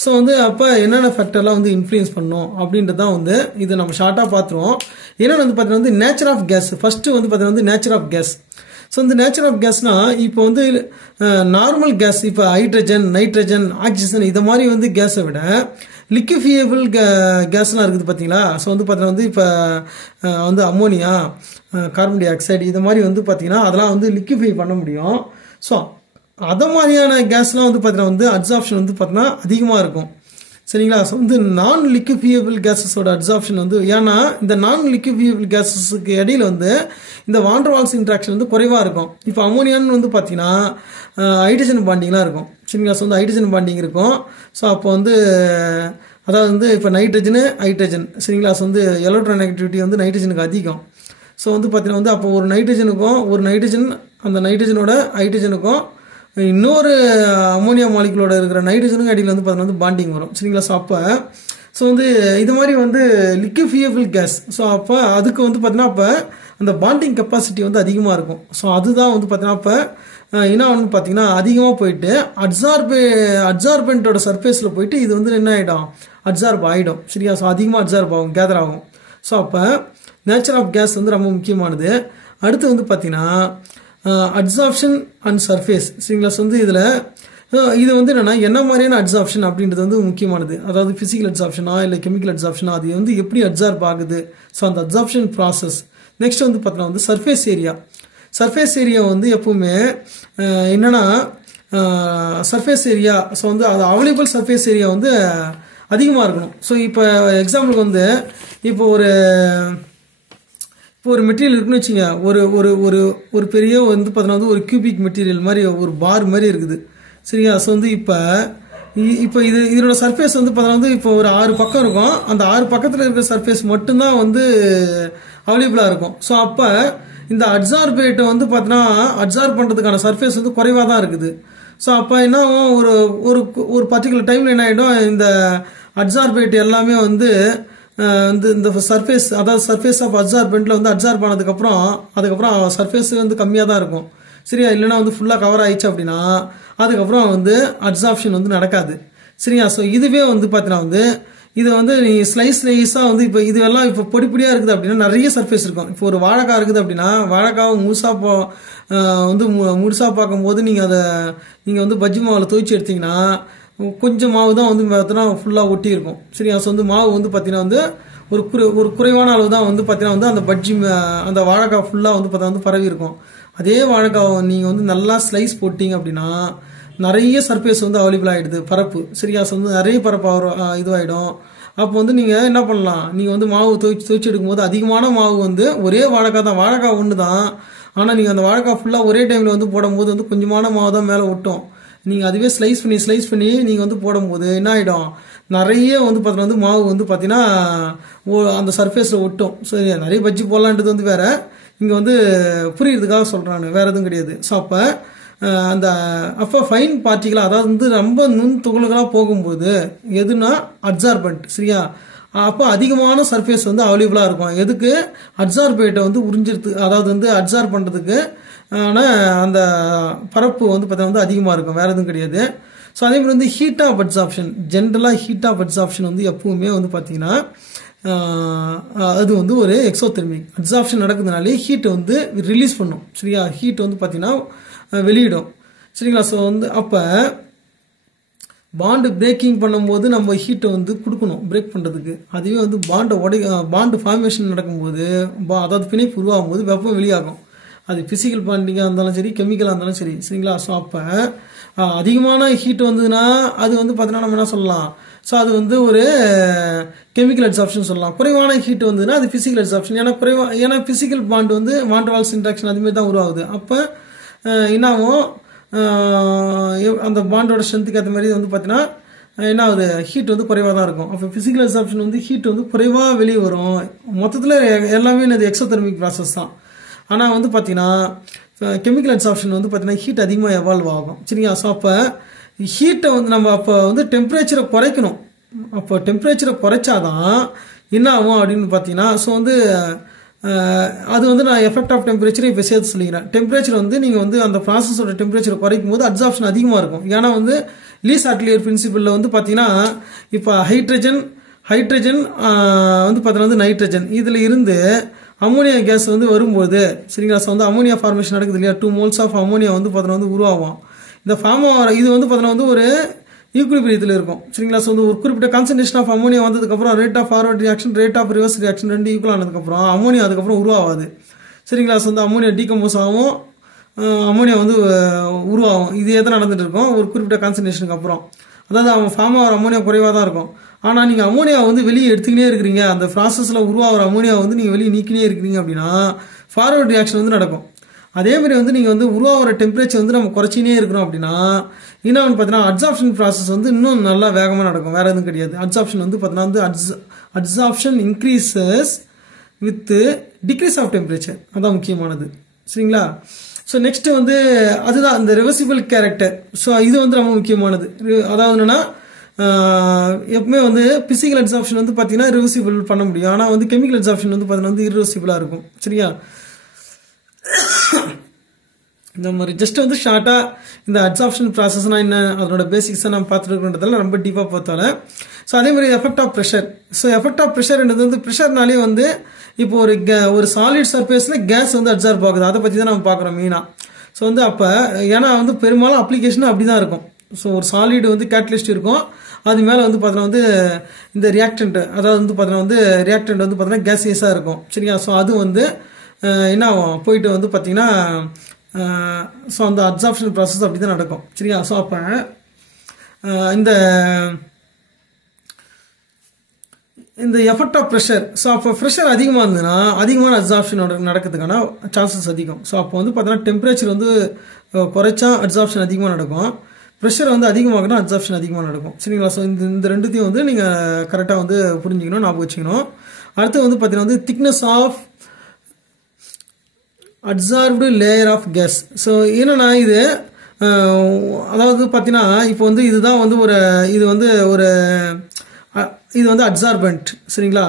ஸோ வந்து அப்போ என்னென்ன ஃபேக்டர்லாம் வந்து இன்ஃப்ளூயன்ஸ் பண்ணோம் அப்படின்றது தான் வந்து இது நம்ம ஷார்ட்டாக பார்த்துருவோம். என்னென்னு வந்து பார்த்தீங்கன்னா வந்து நேச்சர் ஆஃப் கேஸ், ஃபஸ்ட்டு வந்து பார்த்தீங்கன்னா வந்து நேச்சர் ஆஃப் கேஸ். ஸோ இந்த நேச்சர் ஆஃப் கேஸ்னா இப்போ வந்து நார்மல் கேஸ், இப்போ ஹைட்ரஜன், நைட்ரஜன், ஆக்சிஜன் இதை மாதிரி வந்து கேஸை விட லிக்விஃபியபிள் கேஸ்லாம் இருக்குது பார்த்தீங்களா? ஸோ வந்து பார்த்தீங்கன்னா வந்து இப்போ வந்து அம்மோனியா, கார்பன் டை ஆக்சைடு இது மாதிரி வந்து பார்த்தீங்கன்னா அதெல்லாம் வந்து லிக்விஃபை பண்ண முடியும். ஸோ அதை மாதிரியான கேஸ்லாம் வந்து பார்த்தீங்கன்னா வந்து அட்சார்ப்ஷன் வந்து பார்த்தீங்கன்னா அதிகமாக இருக்கும், சரிங்களா. ஸோ வந்து நான் லிக்விஃபியபிள் கேஸஸோட அப்சார்ப்ஷன் வந்து ஏன்னா இந்த நான் லிக்விஃபியபிள் கேஸஸுக்கு இடையில வந்து இந்த வாண்டர் வால்ஸ் இன்ட்ராக்ஷன் வந்து குறைவாக இருக்கும். இப்போ அமோனியான்னு வந்து பார்த்தீங்கன்னா ஹைட்ரஜன் பாண்டிங்லாம் இருக்கும். சரிங்களா. ஸோ வந்து ஹைட்ரஜன் பாண்டிங் இருக்கும். ஸோ அப்போ வந்து அதாவது வந்து இப்போ நைட்ரஜனு ஹைட்ரஜன் சரிங்களா. ஸோ வந்து எலக்ட்ரோநெகட்டிவிட்டி வந்து நைட்ரஜனுக்கு அதிகம். ஸோ வந்து பார்த்தீங்கன்னா வந்து அப்போ ஒரு நைட்ரஜனுக்கும் ஒரு நைட்ரஜன் அந்த நைட்ரஜனோட ஹைட்ரஜனுக்கும் இன்னொரு அமோனியா மாலிகுலோட இருக்கிற நைட்ரஜனுக்கும் அடியில் வந்து பார்த்தீங்கன்னா வந்து பாண்டிங் வரும். சரிங்களா. ஸோ அப்போ ஸோ வந்து இது மாதிரி வந்து லிக்விஃபியபிள் கேஸ். ஸோ அப்போ அதுக்கு வந்து பார்த்தீங்கன்னா அப்போ அந்த பாண்டிங் கெப்பாசிட்டி வந்து அதிகமாக இருக்கும். ஸோ அதுதான் வந்து பார்த்தீங்கன்னா அப்போ என்ன வந்து பார்த்தீங்கன்னா அதிகமாக போயிட்டு அட்சார்பென்ட்டோட சர்ஃபேஸில் போயிட்டு இது வந்து என்ன ஆகிடும், அட்சார்ப் ஆகிடும். சரியா. ஸோ அதிகமாக அட்சார்ப் ஆகும், கேதர் ஆகும். ஸோ அப்போ நேச்சர் ஆஃப் கேஸ் வந்து ரொம்ப முக்கியமானது. அடுத்து வந்து பார்த்தீங்கன்னா அட்சார்ப்ஷன் அண்ட் சர்ஃபேஸ். சரிங்களா. ஸோ வந்து இதில் இது வந்து என்னன்னா என்ன மாதிரியான அட்சார்ப்ஷன் அப்படின்றது வந்து முக்கியமானது. அதாவது ஃபிசிக்கல் அட்சார்ப்ஷனா இல்லை கெமிக்கல் அட்சார்ப்ஷனா, அது வந்து எப்படி அட்சார்ப் ஆகுது. ஸோ அந்த அட்சார்ப்ஷன் ப்ராசஸ். நெக்ஸ்ட் வந்து பார்த்தீங்கன்னா வந்து சர்ஃபேஸ் ஏரியா. சர்ஃபேஸ் ஏரியா வந்து எப்பவுமே என்னன்னா சர்ஃபேஸ் ஏரியா ஸோ வந்து அது அவைலபிள் சர்ஃபேஸ் ஏரியா வந்து அதிகமாக இருக்கணும். ஸோ இப்போ எக்ஸாம்பிளுக்கு வந்து இப்போ ஒரு மெட்டீரியல் இருக்குன்னு வச்சுங்க, ஒரு ஒரு ஒரு ஒரு பெரிய வந்து பார்த்தீங்கன்னா வந்து ஒரு கியூபிக் மெட்டீரியல் மாதிரி ஒரு பார் மாதிரி இருக்குது. சரியா. ஸோ வந்து இப்போ இதோட சர்ஃபேஸ் வந்து பார்த்தீங்கன்னா வந்து இப்போ ஒரு 6 பக்கம் இருக்கும். அந்த 6 பக்கத்தில் இருக்கிற சர்ஃபேஸ் மட்டும்தான் வந்து அவைலபிளாக இருக்கும். ஸோ அப்போ இந்த அட்சார்பேட்டை வந்து பார்த்தீங்கன்னா அட்சார்ப் பண்ணுறதுக்கான சர்ஃபேஸ் வந்து குறைவாக தான் இருக்குது. ஸோ அப்போ என்ன ஒரு ஒரு ஒரு பர்டிகுலர் டைமில் என்ன ஆகிடும், இந்த அட்சார்பேட் எல்லாமே வந்து இந்த சர்ஃபேஸ் அதாவது சர்ஃபேஸ் ஆஃப் அட்சார்பென்ட்ல வந்து அட்சார்ப் ஆனதுக்கப்புறம் அதுக்கப்புறம் சர்ஃபேஸ் வந்து கம்மியாக தான் இருக்கும். சரியா. இல்லைனா வந்து ஃபுல்லாக கவர் ஆயிடுச்சு அப்படின்னா அதுக்கப்புறம் வந்து அட்சார்ப்ஷன் வந்து நடக்காது. சரியா. ஸோ இதுவே வந்து பார்த்தீங்கன்னா வந்து இது வந்து நீ ஸ்லைஸாக வந்து இப்போ இதெல்லாம் இப்போ பொடிப்பொடியாக இருக்குது அப்படின்னா நிறைய சர்ஃபேஸ் இருக்கும். இப்போ ஒரு வாழைக்காய் இருக்குது அப்படின்னா வாழைக்காவை முழுசாக பார்க்கும்போது நீங்கள் வந்து பஜ்ஜி மாவில் துவைச்சி எடுத்தீங்கன்னா கொஞ்சம் மாவு தான் வந்து பார்த்தீங்கன்னா ஃபுல்லாக ஒட்டி இருக்கும். சரியா. ஸோ வந்து மாவு வந்து பார்த்தீங்கன்னா வந்து ஒரு குறைவான அளவு தான் வந்து பார்த்தீங்கன்னா வந்து அந்த பஜ்ஜி அந்த வாழைக்காய் ஃபுல்லாக வந்து பார்த்தா வந்து பரவி இருக்கும். அதே வாழைக்காவை நீங்கள் வந்து நல்லா ஸ்லைஸ் போட்டிங்க அப்படின்னா நிறைய சர்ஃபேஸ் வந்து அவைலபிள் ஆகிடுது, பரப்பு. சரியா. ஸோ வந்து நிறைய பரப்பு இதுவாகிடும். அப்போ வந்து நீங்கள் என்ன பண்ணலாம், நீங்கள் வந்து மாவு துவைச்சி எடுக்கும்போது அதிகமான மாவு வந்து ஒரே வாழைக்காய் தான், வாழைக்காய் ஒன்று தான். ஆனால் நீங்கள் அந்த வாழைக்காய் ஃபுல்லாக ஒரே டைமில் வந்து போடும்போது வந்து கொஞ்சமான மாவு தான் மேலே ஒட்டும். நீங்கள் அதுவே ஸ்லைஸ் பண்ணி நீங்கள் வந்து போடும்போது என்ன ஆகிடும், நிறைய வந்து பார்த்தீங்கன்னா வந்து மாவு வந்து பார்த்தீங்கன்னா அந்த சர்ஃபேஸில் ஒட்டும். சரி. நிறைய பஜ்ஜி போடலான்றது வந்து வேற, இங்கே வந்து புரியுறதுக்காக சொல்கிறாங்க, வேற எதுவும் கிடையாது. ஸோ அப்போ ஃபைன் பார்ட்டிகளாக அதாவது வந்து ரொம்ப நுண் துகள்களாக போகும்போது எதுனா அட்சார்பென்ட். சரியா. அப்போ அதிகமான சர்ஃபேஸ் வந்து அவைலபிளாக இருக்கும். எதுக்கு, அட்சார்பேட்டை வந்து உறிஞ்சிருக்கு அதாவது வந்து அட்சார்ப் பண்ணுறதுக்கு அந்த பரப்பு வந்து பார்த்தீங்கன்னா வந்து அதிகமாக இருக்கும், வேற எதுவும் கிடையாது. ஸோ அதே மாதிரி வந்து ஹீட் ஆஃப் அட்சார்ப்ஷன். ஜென்ரலாக ஹீட் ஆஃப் அட்சார்ப்ஷன் வந்து எப்பவுமே வந்து பார்த்தீங்கன்னா அது வந்து ஒரு எக்ஸோதெர்மிக். அட்சார்ப்ஷன் நடக்கிறதுனாலே ஹீட்டை வந்து ரிலீஸ் பண்ணும். சரியா. ஹீட் வந்து பார்த்தீங்கன்னா வெளியிடும். சரிங்களா. ஸோ வந்து அப்போ பாண்டு பிரேக்கிங் பண்ணும்போது நம்ம ஹீட்டை வந்து கொடுக்கணும் பிரேக் பண்ணுறதுக்கு. அதுவே வந்து பாண்டு ஃபார்மேஷன் நடக்கும்போது அதாவது பிணைப்பு உருவாகும் போது வெப்பம் வெளியாகும். அது ஃபிசிக்கல் பாண்டிங்காக இருந்தாலும் சரி, கெமிக்கலாக இருந்தாலும் சரி. சரிங்களா. ஸோ அப்போ அதிகமான ஹீட் வந்ததுன்னா அது வந்து பார்த்தீங்கன்னா நம்ம என்ன சொல்லலாம், ஸோ அது வந்து ஒரு கெமிக்கல் அட்சார்ப்ஷன் சொல்லலாம். குறைவான ஹீட் வந்ததுன்னா அது ஃபிசிக்கல் அட்சார்ப்ஷன். ஏன்னா ஃபிசிக்கல் பாண்ட் வந்து வாண்டர் வால்ஸ் இன்ட்ராக்ஷன் அதுமாரி தான் உருவாகுது. அப்போ என்னாகும், அந்த பாண்டோட ஸ்ட்ரென்த்துக்கு ஏற்ற மாதிரி வந்து பார்த்தீங்கன்னா என்ன ஆகுது, ஹீட் வந்து குறைவாக தான் இருக்கும். அப்போ ஃபிசிக்கல் அட்சார்ப்ஷன் வந்து ஹீட் வந்து குறைவாக வெளியே வரும். மொத்தத்தில் எல்லாமே என்னது எக்ஸோதெர்மிக் ப்ராசஸ் தான். ஆனால் வந்து பார்த்தீங்கன்னா கெமிக்கல் அட்சார்ப்ஷன் வந்து பார்த்தீங்கன்னா ஹீட் அதிகமாக எவால்வ் ஆகும். சரிங்களா. ஸோ அப்போ ஹீட்டை வந்து நம்ம அப்போ வந்து டெம்பரேச்சரை குறைக்கணும். அப்போ டெம்பரேச்சரை குறைச்சாதான் என்ன ஆகும் அப்படின்னு பார்த்தீங்கன்னா, ஸோ வந்து அது வந்து நான் எஃபெக்ட் ஆஃப் டெம்பரேச்சரை இப்போ சேர்த்து சொல்லிக்கிறேன். டெம்பரேச்சர் வந்து நீங்கள் வந்து அந்த ப்ராசஸோட டெம்பரேச்சரை குறைக்கும் போது அட்சார்ப்ஷன் அதிகமாக இருக்கும். ஏன்னா வந்து லீஸ் ஆட்லியர் பிரின்சிபிளில் வந்து பார்த்தீங்கன்னா இப்போ ஹைட்ரஜன் வந்து பார்த்தீங்கன்னா வந்து நைட்ரஜன் இதில் இருந்து அமோனியா கேஸ் வந்து வரும்போது, சரிங்களா. ஸோ வந்து அமோனியா ஃபார்மேஷன் நடக்குது இல்லையா, 2 moles ஆஃப் அமோனியா வந்து பார்த்தீங்கன்னா வந்து உருவாகும். இந்த இது வந்து பார்த்தீங்கன்னா வந்து ஒரு ஈக்குலிபிரியத்தில் இருக்கும். சரிங்களா. ஸோ வந்து ஒரு குறிப்பிட்ட கான்சன்ட்ரேஷன் ஆஃப் அமோனியா வந்ததுக்கப்புறம் rate of forward reaction, rate of reverse reaction ரெண்டு ஈக்குவல் ஆனதுக்கப்புறம் அமோனியா அதுக்கப்புறம் உருவாகாது. சரிங்களா. ஸோ வந்து அமோனியா டீகம்போஸ் ஆகும், அமோனியா வந்து உருவாகும். இது எதாவது நடந்துட்டு இருக்கும் ஒரு குறிப்பிட்ட கான்சன்ட்ரேஷனுக்கு அப்புறம். அதாவது அவன் ஃபார்ம் ஆகிற அமோனியா குறைவாக தான் இருக்கும். ஆனால் நீங்கள் அமோனியா வந்து வெளியே எடுத்துக்கினே இருக்கிறீங்க, அந்த ப்ராசஸில் உருவாகிற அமோனியா வந்து நீங்கள் வெளியே நீக்கினே இருக்கிறீங்க அப்படின்னா ஃபார்வர்ட் ரியாக்ஷன் வந்து நடக்கும். அதேமாதிரி வந்து நீங்கள் வந்து உருவாகிற டெம்பரேச்சர் வந்து நம்ம குறைச்சினே இருக்கிறோம் அப்படின்னா இன்னொன்று பார்த்தீங்கன்னா அட்சாப்ஷன் ப்ராசஸ் வந்து இன்னும் நல்லா வேகமாக நடக்கும். வேறு எதுவும் கிடையாது. அட்சாப்ஷன் வந்து பார்த்தீங்கன்னா வந்து adsorption increases with decrease of temperature, அதான் முக்கியமானது. சரிங்களா? ஸோ நெக்ஸ்ட் வந்து அதுதான் இந்த ரிவர்சிபிள் கேரக்டர். ஸோ இது வந்து ரொம்ப முக்கியமானது. அதாவது என்னன்னா எப்பவுமே வந்து பிசிக்கல் அட்சாப்ஷன் வந்து பார்த்தீங்கன்னா ரிவர்சிபிள் பண்ண முடியும். ஆனால் வந்து கெமிக்கல் அட்சாப்ஷன் வந்து பார்த்தீங்கன்னா வந்து இரிவர்சிபிளாக இருக்கும். சரியா? இந்த மாதிரி ஜஸ்ட் வந்து ஷார்ட்டாக இந்த அட்சாப்ஷன் ப்ராசஸ்னால் என்ன, அதனோட பேசிக்ஸை நம்ம பார்த்துருக்கோன்றதால ரொம்ப டீப்பாக பார்த்தால. ஸோ அதே மாதிரி effect of pressure. So effect of ப்ரெஷர்ன்றது வந்து ப்ரெஷர்னாலே வந்து இப்போ ஒரு சாலிட் சர்ஃபேஸில் கேஸ் வந்து அப்சார்ப் ஆகுது, அதை பற்றி தான் நம்ம பார்க்குறோம் மெயினாக. ஸோ வந்து அப்போ ஏன்னா வந்து பெரும்பாலும் அப்ளிகேஷன் அப்படி தான் இருக்கும். ஸோ ஒரு சாலிட் வந்து கேட்டலிஸ்ட் இருக்கும், அது மேலே வந்து பார்த்தீங்கன்னா வந்து இந்த ரியாக்டன்ட், அதாவது வந்து பார்த்தீங்கன்னா வந்து ரியாக்டன்ட் வந்து பார்த்தீங்கன்னா கேஸியஸாக இருக்கும். சரியா? ஸோ அது வந்து என்ன ஆகும், போயிட்டு வந்து பார்த்தீங்கன்னா ஸோ அந்த அப்சார்ப்ஷன் ப்ராசஸ் அப்படி தான் நடக்கும். சரியா? ஸோ அப்போ இந்த எஃபெக்ட் ஆஃப் ப்ரெஷர். ஸோ அப்போ ப்ரெஷர் அதிகமாக இருந்ததுன்னா அதிகமான அப்சார்ப்ஷன் நடக்கிறதுக்கான சான்சஸ் அதிகம். ஸோ அப்போ வந்து பார்த்தீங்கன்னா டெம்பரேச்சர் வந்து குறைச்சா அப்சார்ப்ஷன் அதிகமாக நடக்கும், ப்ரெஷர் வந்து அதிகமாகனா அப்சார்ப்ஷன் அதிகமாக நடக்கும். சரிங்களா? ஸோ இந்த ரெண்டுத்தையும் வந்து நீங்கள் கரெக்டாக வந்து புரிஞ்சுக்கணும், ஞாபகம் வச்சுக்கணும். அடுத்து வந்து பார்த்தீங்கன்னா வந்து thickness of absorbed layer of gas. So என்னன்னா இது அதாவது பார்த்தீங்கன்னா இப்போ வந்து இதுதான் வந்து இது வந்து அப்சார்பன்ட். சரிங்களா?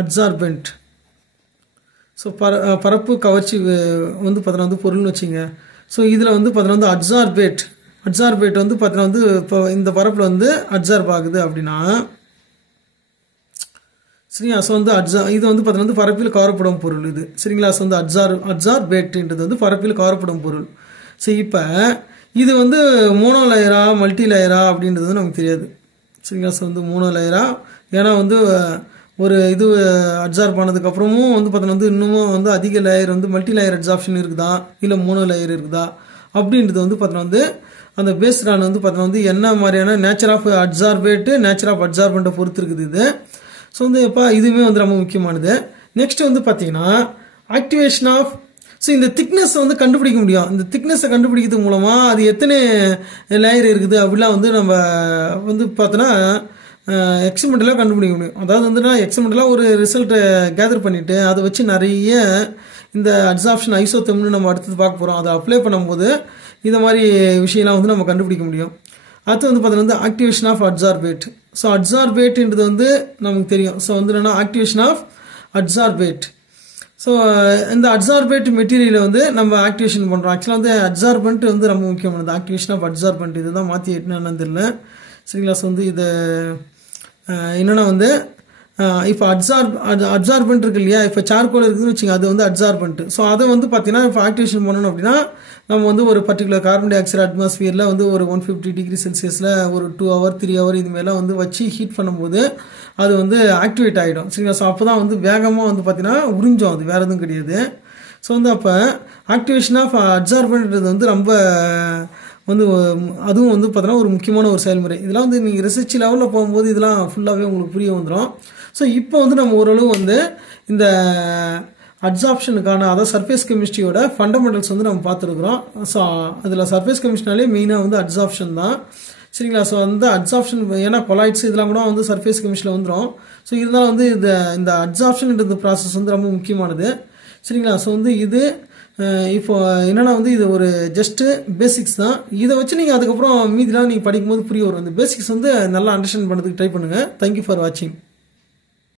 அப்சார்பன்ட். ஸோ பரப்பு கவர்ச்சி வந்து பார்த்தீங்கன்னா வந்து பொருள்னு வச்சுங்க. ஸோ இதில் வந்து பார்த்தீங்கன்னா வந்து அப்சார்பேட் வந்து பார்த்தீங்கன்னா வந்து இப்போ இந்த பரப்பில் வந்து அப்சார்ப் ஆகுது அப்படின்னா சரியா? ஸோ வந்து இது வந்து பார்த்தீங்கன்னா வந்து பரப்பில் கவரப்படும் பொருள் இது. சரிங்களா? ஸோ வந்து அப்சார்பேட்ன்றது வந்து பரப்பில் கவரப்படும் பொருள். ஸோ இப்போ இது வந்து மோனோ லேயரா மல்டி லேயரா அப்படின்றது நமக்கு தெரியாது. சரிங்களா? ஸோ வந்து மோனோ லேயரா, ஏன்னா வந்து ஒரு இது அப்சார்ப் ஆனதுக்கப்புறமும் வந்து பார்த்தீங்கன்னா வந்து இன்னமும் வந்து அதிக லேயர் வந்து மல்டி லேயர் அப்சார்ப்ஷன் இருக்குதா இல்லை மோனோ லேயர் இருக்குதா அப்படின்றது வந்து பார்த்தீங்கன்னா வந்து அந்த பேஸ்டான வந்து பார்த்தீங்கன்னா வந்து என்ன மாதிரியான நேச்சர் ஆஃப் அப்சார்பேட்டு நேச்சர் ஆஃப் அப்சார்பண்ட்டை பொறுத்து இருக்குது இது. ஸோ வந்து எப்போ இதுவுமே வந்து ரொம்ப முக்கியமானது. நெக்ஸ்ட் வந்து பார்த்தீங்கன்னா ஆக்டிவேஷன் ஆஃப். ஸோ இந்த திக்னஸ் வந்து கண்டுபிடிக்க முடியும். இந்த திக்னஸை கண்டுபிடிக்கிறது மூலமாக அது எத்தனை லேயர் இருக்குது அப்படிலாம் வந்து நம்ம வந்து பார்த்தோன்னா எக்ஸ்பெரிமெண்டலாக கண்டுபிடிக்க முடியும். அதாவது வந்துன்னா எக்ஸ்பெரிமெண்டலாக ஒரு ரிசல்ட்டை கேதர் பண்ணிவிட்டு அதை வச்சு நிறைய இந்த அப்சார்ப்ஷன் ஐசோதெர்ம்னு நம்ம அடுத்தது பார்க்க போகிறோம். அதை அப்ளை பண்ணும்போது இந்த மாதிரி விஷயம்லாம் வந்து நம்ம கண்டுபிடிக்க முடியும். அடுத்து வந்து பார்த்தீங்கன்னா வந்து ஆக்டிவேஷன் ஆஃப் அப்சார்பேட். ஸோ அப்சார்பேட்ன்றது வந்து நமக்கு தெரியும். ஸோ வந்து என்னன்னா ஆக்டிவேஷன் ஆஃப் அப்சார்பேட். ஸோ இந்த அப்சார்பேட் மெட்டீரியலை வந்து நம்ம ஆக்டிவேஷன் பண்ணுறோம். ஆக்சுவலாக வந்து அப்சார்பன்ட் வந்து ரொம்ப முக்கியமானது. ஆக்டிவேஷன் ஆஃப் அப்சார்பன்ட் இது தான் மாற்றி என்னன்னு தெரியல. சரிங்களா? ஸோ வந்து இது என்னென்னா வந்து இப்போ அப்சார்பன்ட் இருக்கு இல்லையா, இப்போ சார்கோல் இருக்குதுன்னு வச்சுங்க, அது வந்து அப்சார்பன்ட். ஸோ அதை வந்து பார்த்தீங்கன்னா இப்போ ஆக்டிவேஷன் பண்ணணும் அப்படின்னா நம்ம வந்து ஒரு பர்டிகுலர் கார்பன் டை ஆக்சைடு அட்மாஸ்பியரில் வந்து ஒரு 150 டிகிரி செல்சியஸில் ஒரு 2 hour 3 hour இதுமாரிலாம் வந்து வச்சு ஹீட் பண்ணும்போது அது வந்து ஆக்டிவேட் ஆகிடும். சரிங்களா? ஸோ அப்போ தான் வந்து வேகமாக வந்து பார்த்தீங்கன்னா உறிஞ்சோம், அது வேறு எதுவும் கிடையாது. ஸோ வந்து அப்போ ஆக்டிவேஷன் ஆஃப் அப்சார்பன்ட்ன்றது வந்து ரொம்ப வந்து அதுவும் வந்து பார்த்தீங்கன்னா ஒரு முக்கியமான ஒரு செயல்முறை. இதெல்லாம் வந்து நீங்கள் ரிசர்ச் லெவலில் போகும்போது இதெல்லாம் ஃபுல்லாகவே உங்களுக்கு புரிய வந்துடும். ஸோ இப்போ வந்து நம்ம ஓரளவு வந்து இந்த அப்சார்ப்ஷனுக்கான அதாவது சர்ஃபேஸ் கெமிஸ்ட்ரியோட ஃபண்டமெண்டல்ஸ் வந்து நம்ம பார்த்துருக்குறோம். ஸோ அதில் சர்ஃபேஸ் கெமிஸ்ட்ரினாலே மெயினாக வந்து அப்சார்ப்ஷன் தான். சரிங்களா? ஸோ அந்த அப்சார்ப்ஷன் ஏன்னா கொலாய்ட்ஸ் இதெல்லாம் கூட வந்து சர்ஃபேஸ் கெமிஸ்ட்ரியில் வந்துடும். ஸோ இருந்தாலும் வந்து இந்த அப்சார்ப்ஷன்ன்றது ப்ராசஸ் வந்து ரொம்ப முக்கியமானது. சரிங்களா? ஸோ வந்து இது இப்போ என்னென்னா வந்து இது ஒரு ஜஸ்ட்டு பேசிக்ஸ் தான். இதை வச்சு நீங்கள் அதுக்கப்புறம் மீதிலாம் நீங்கள் படிக்கும்போது புரிய வரும். இந்த பேசிக்ஸ் வந்து நல்லா அண்டர்ஸ்டாண்ட் பண்ணுறதுக்கு ட்ரை பண்ணுங்கள். தேங்க்யூ ஃபார் வாட்சிங்.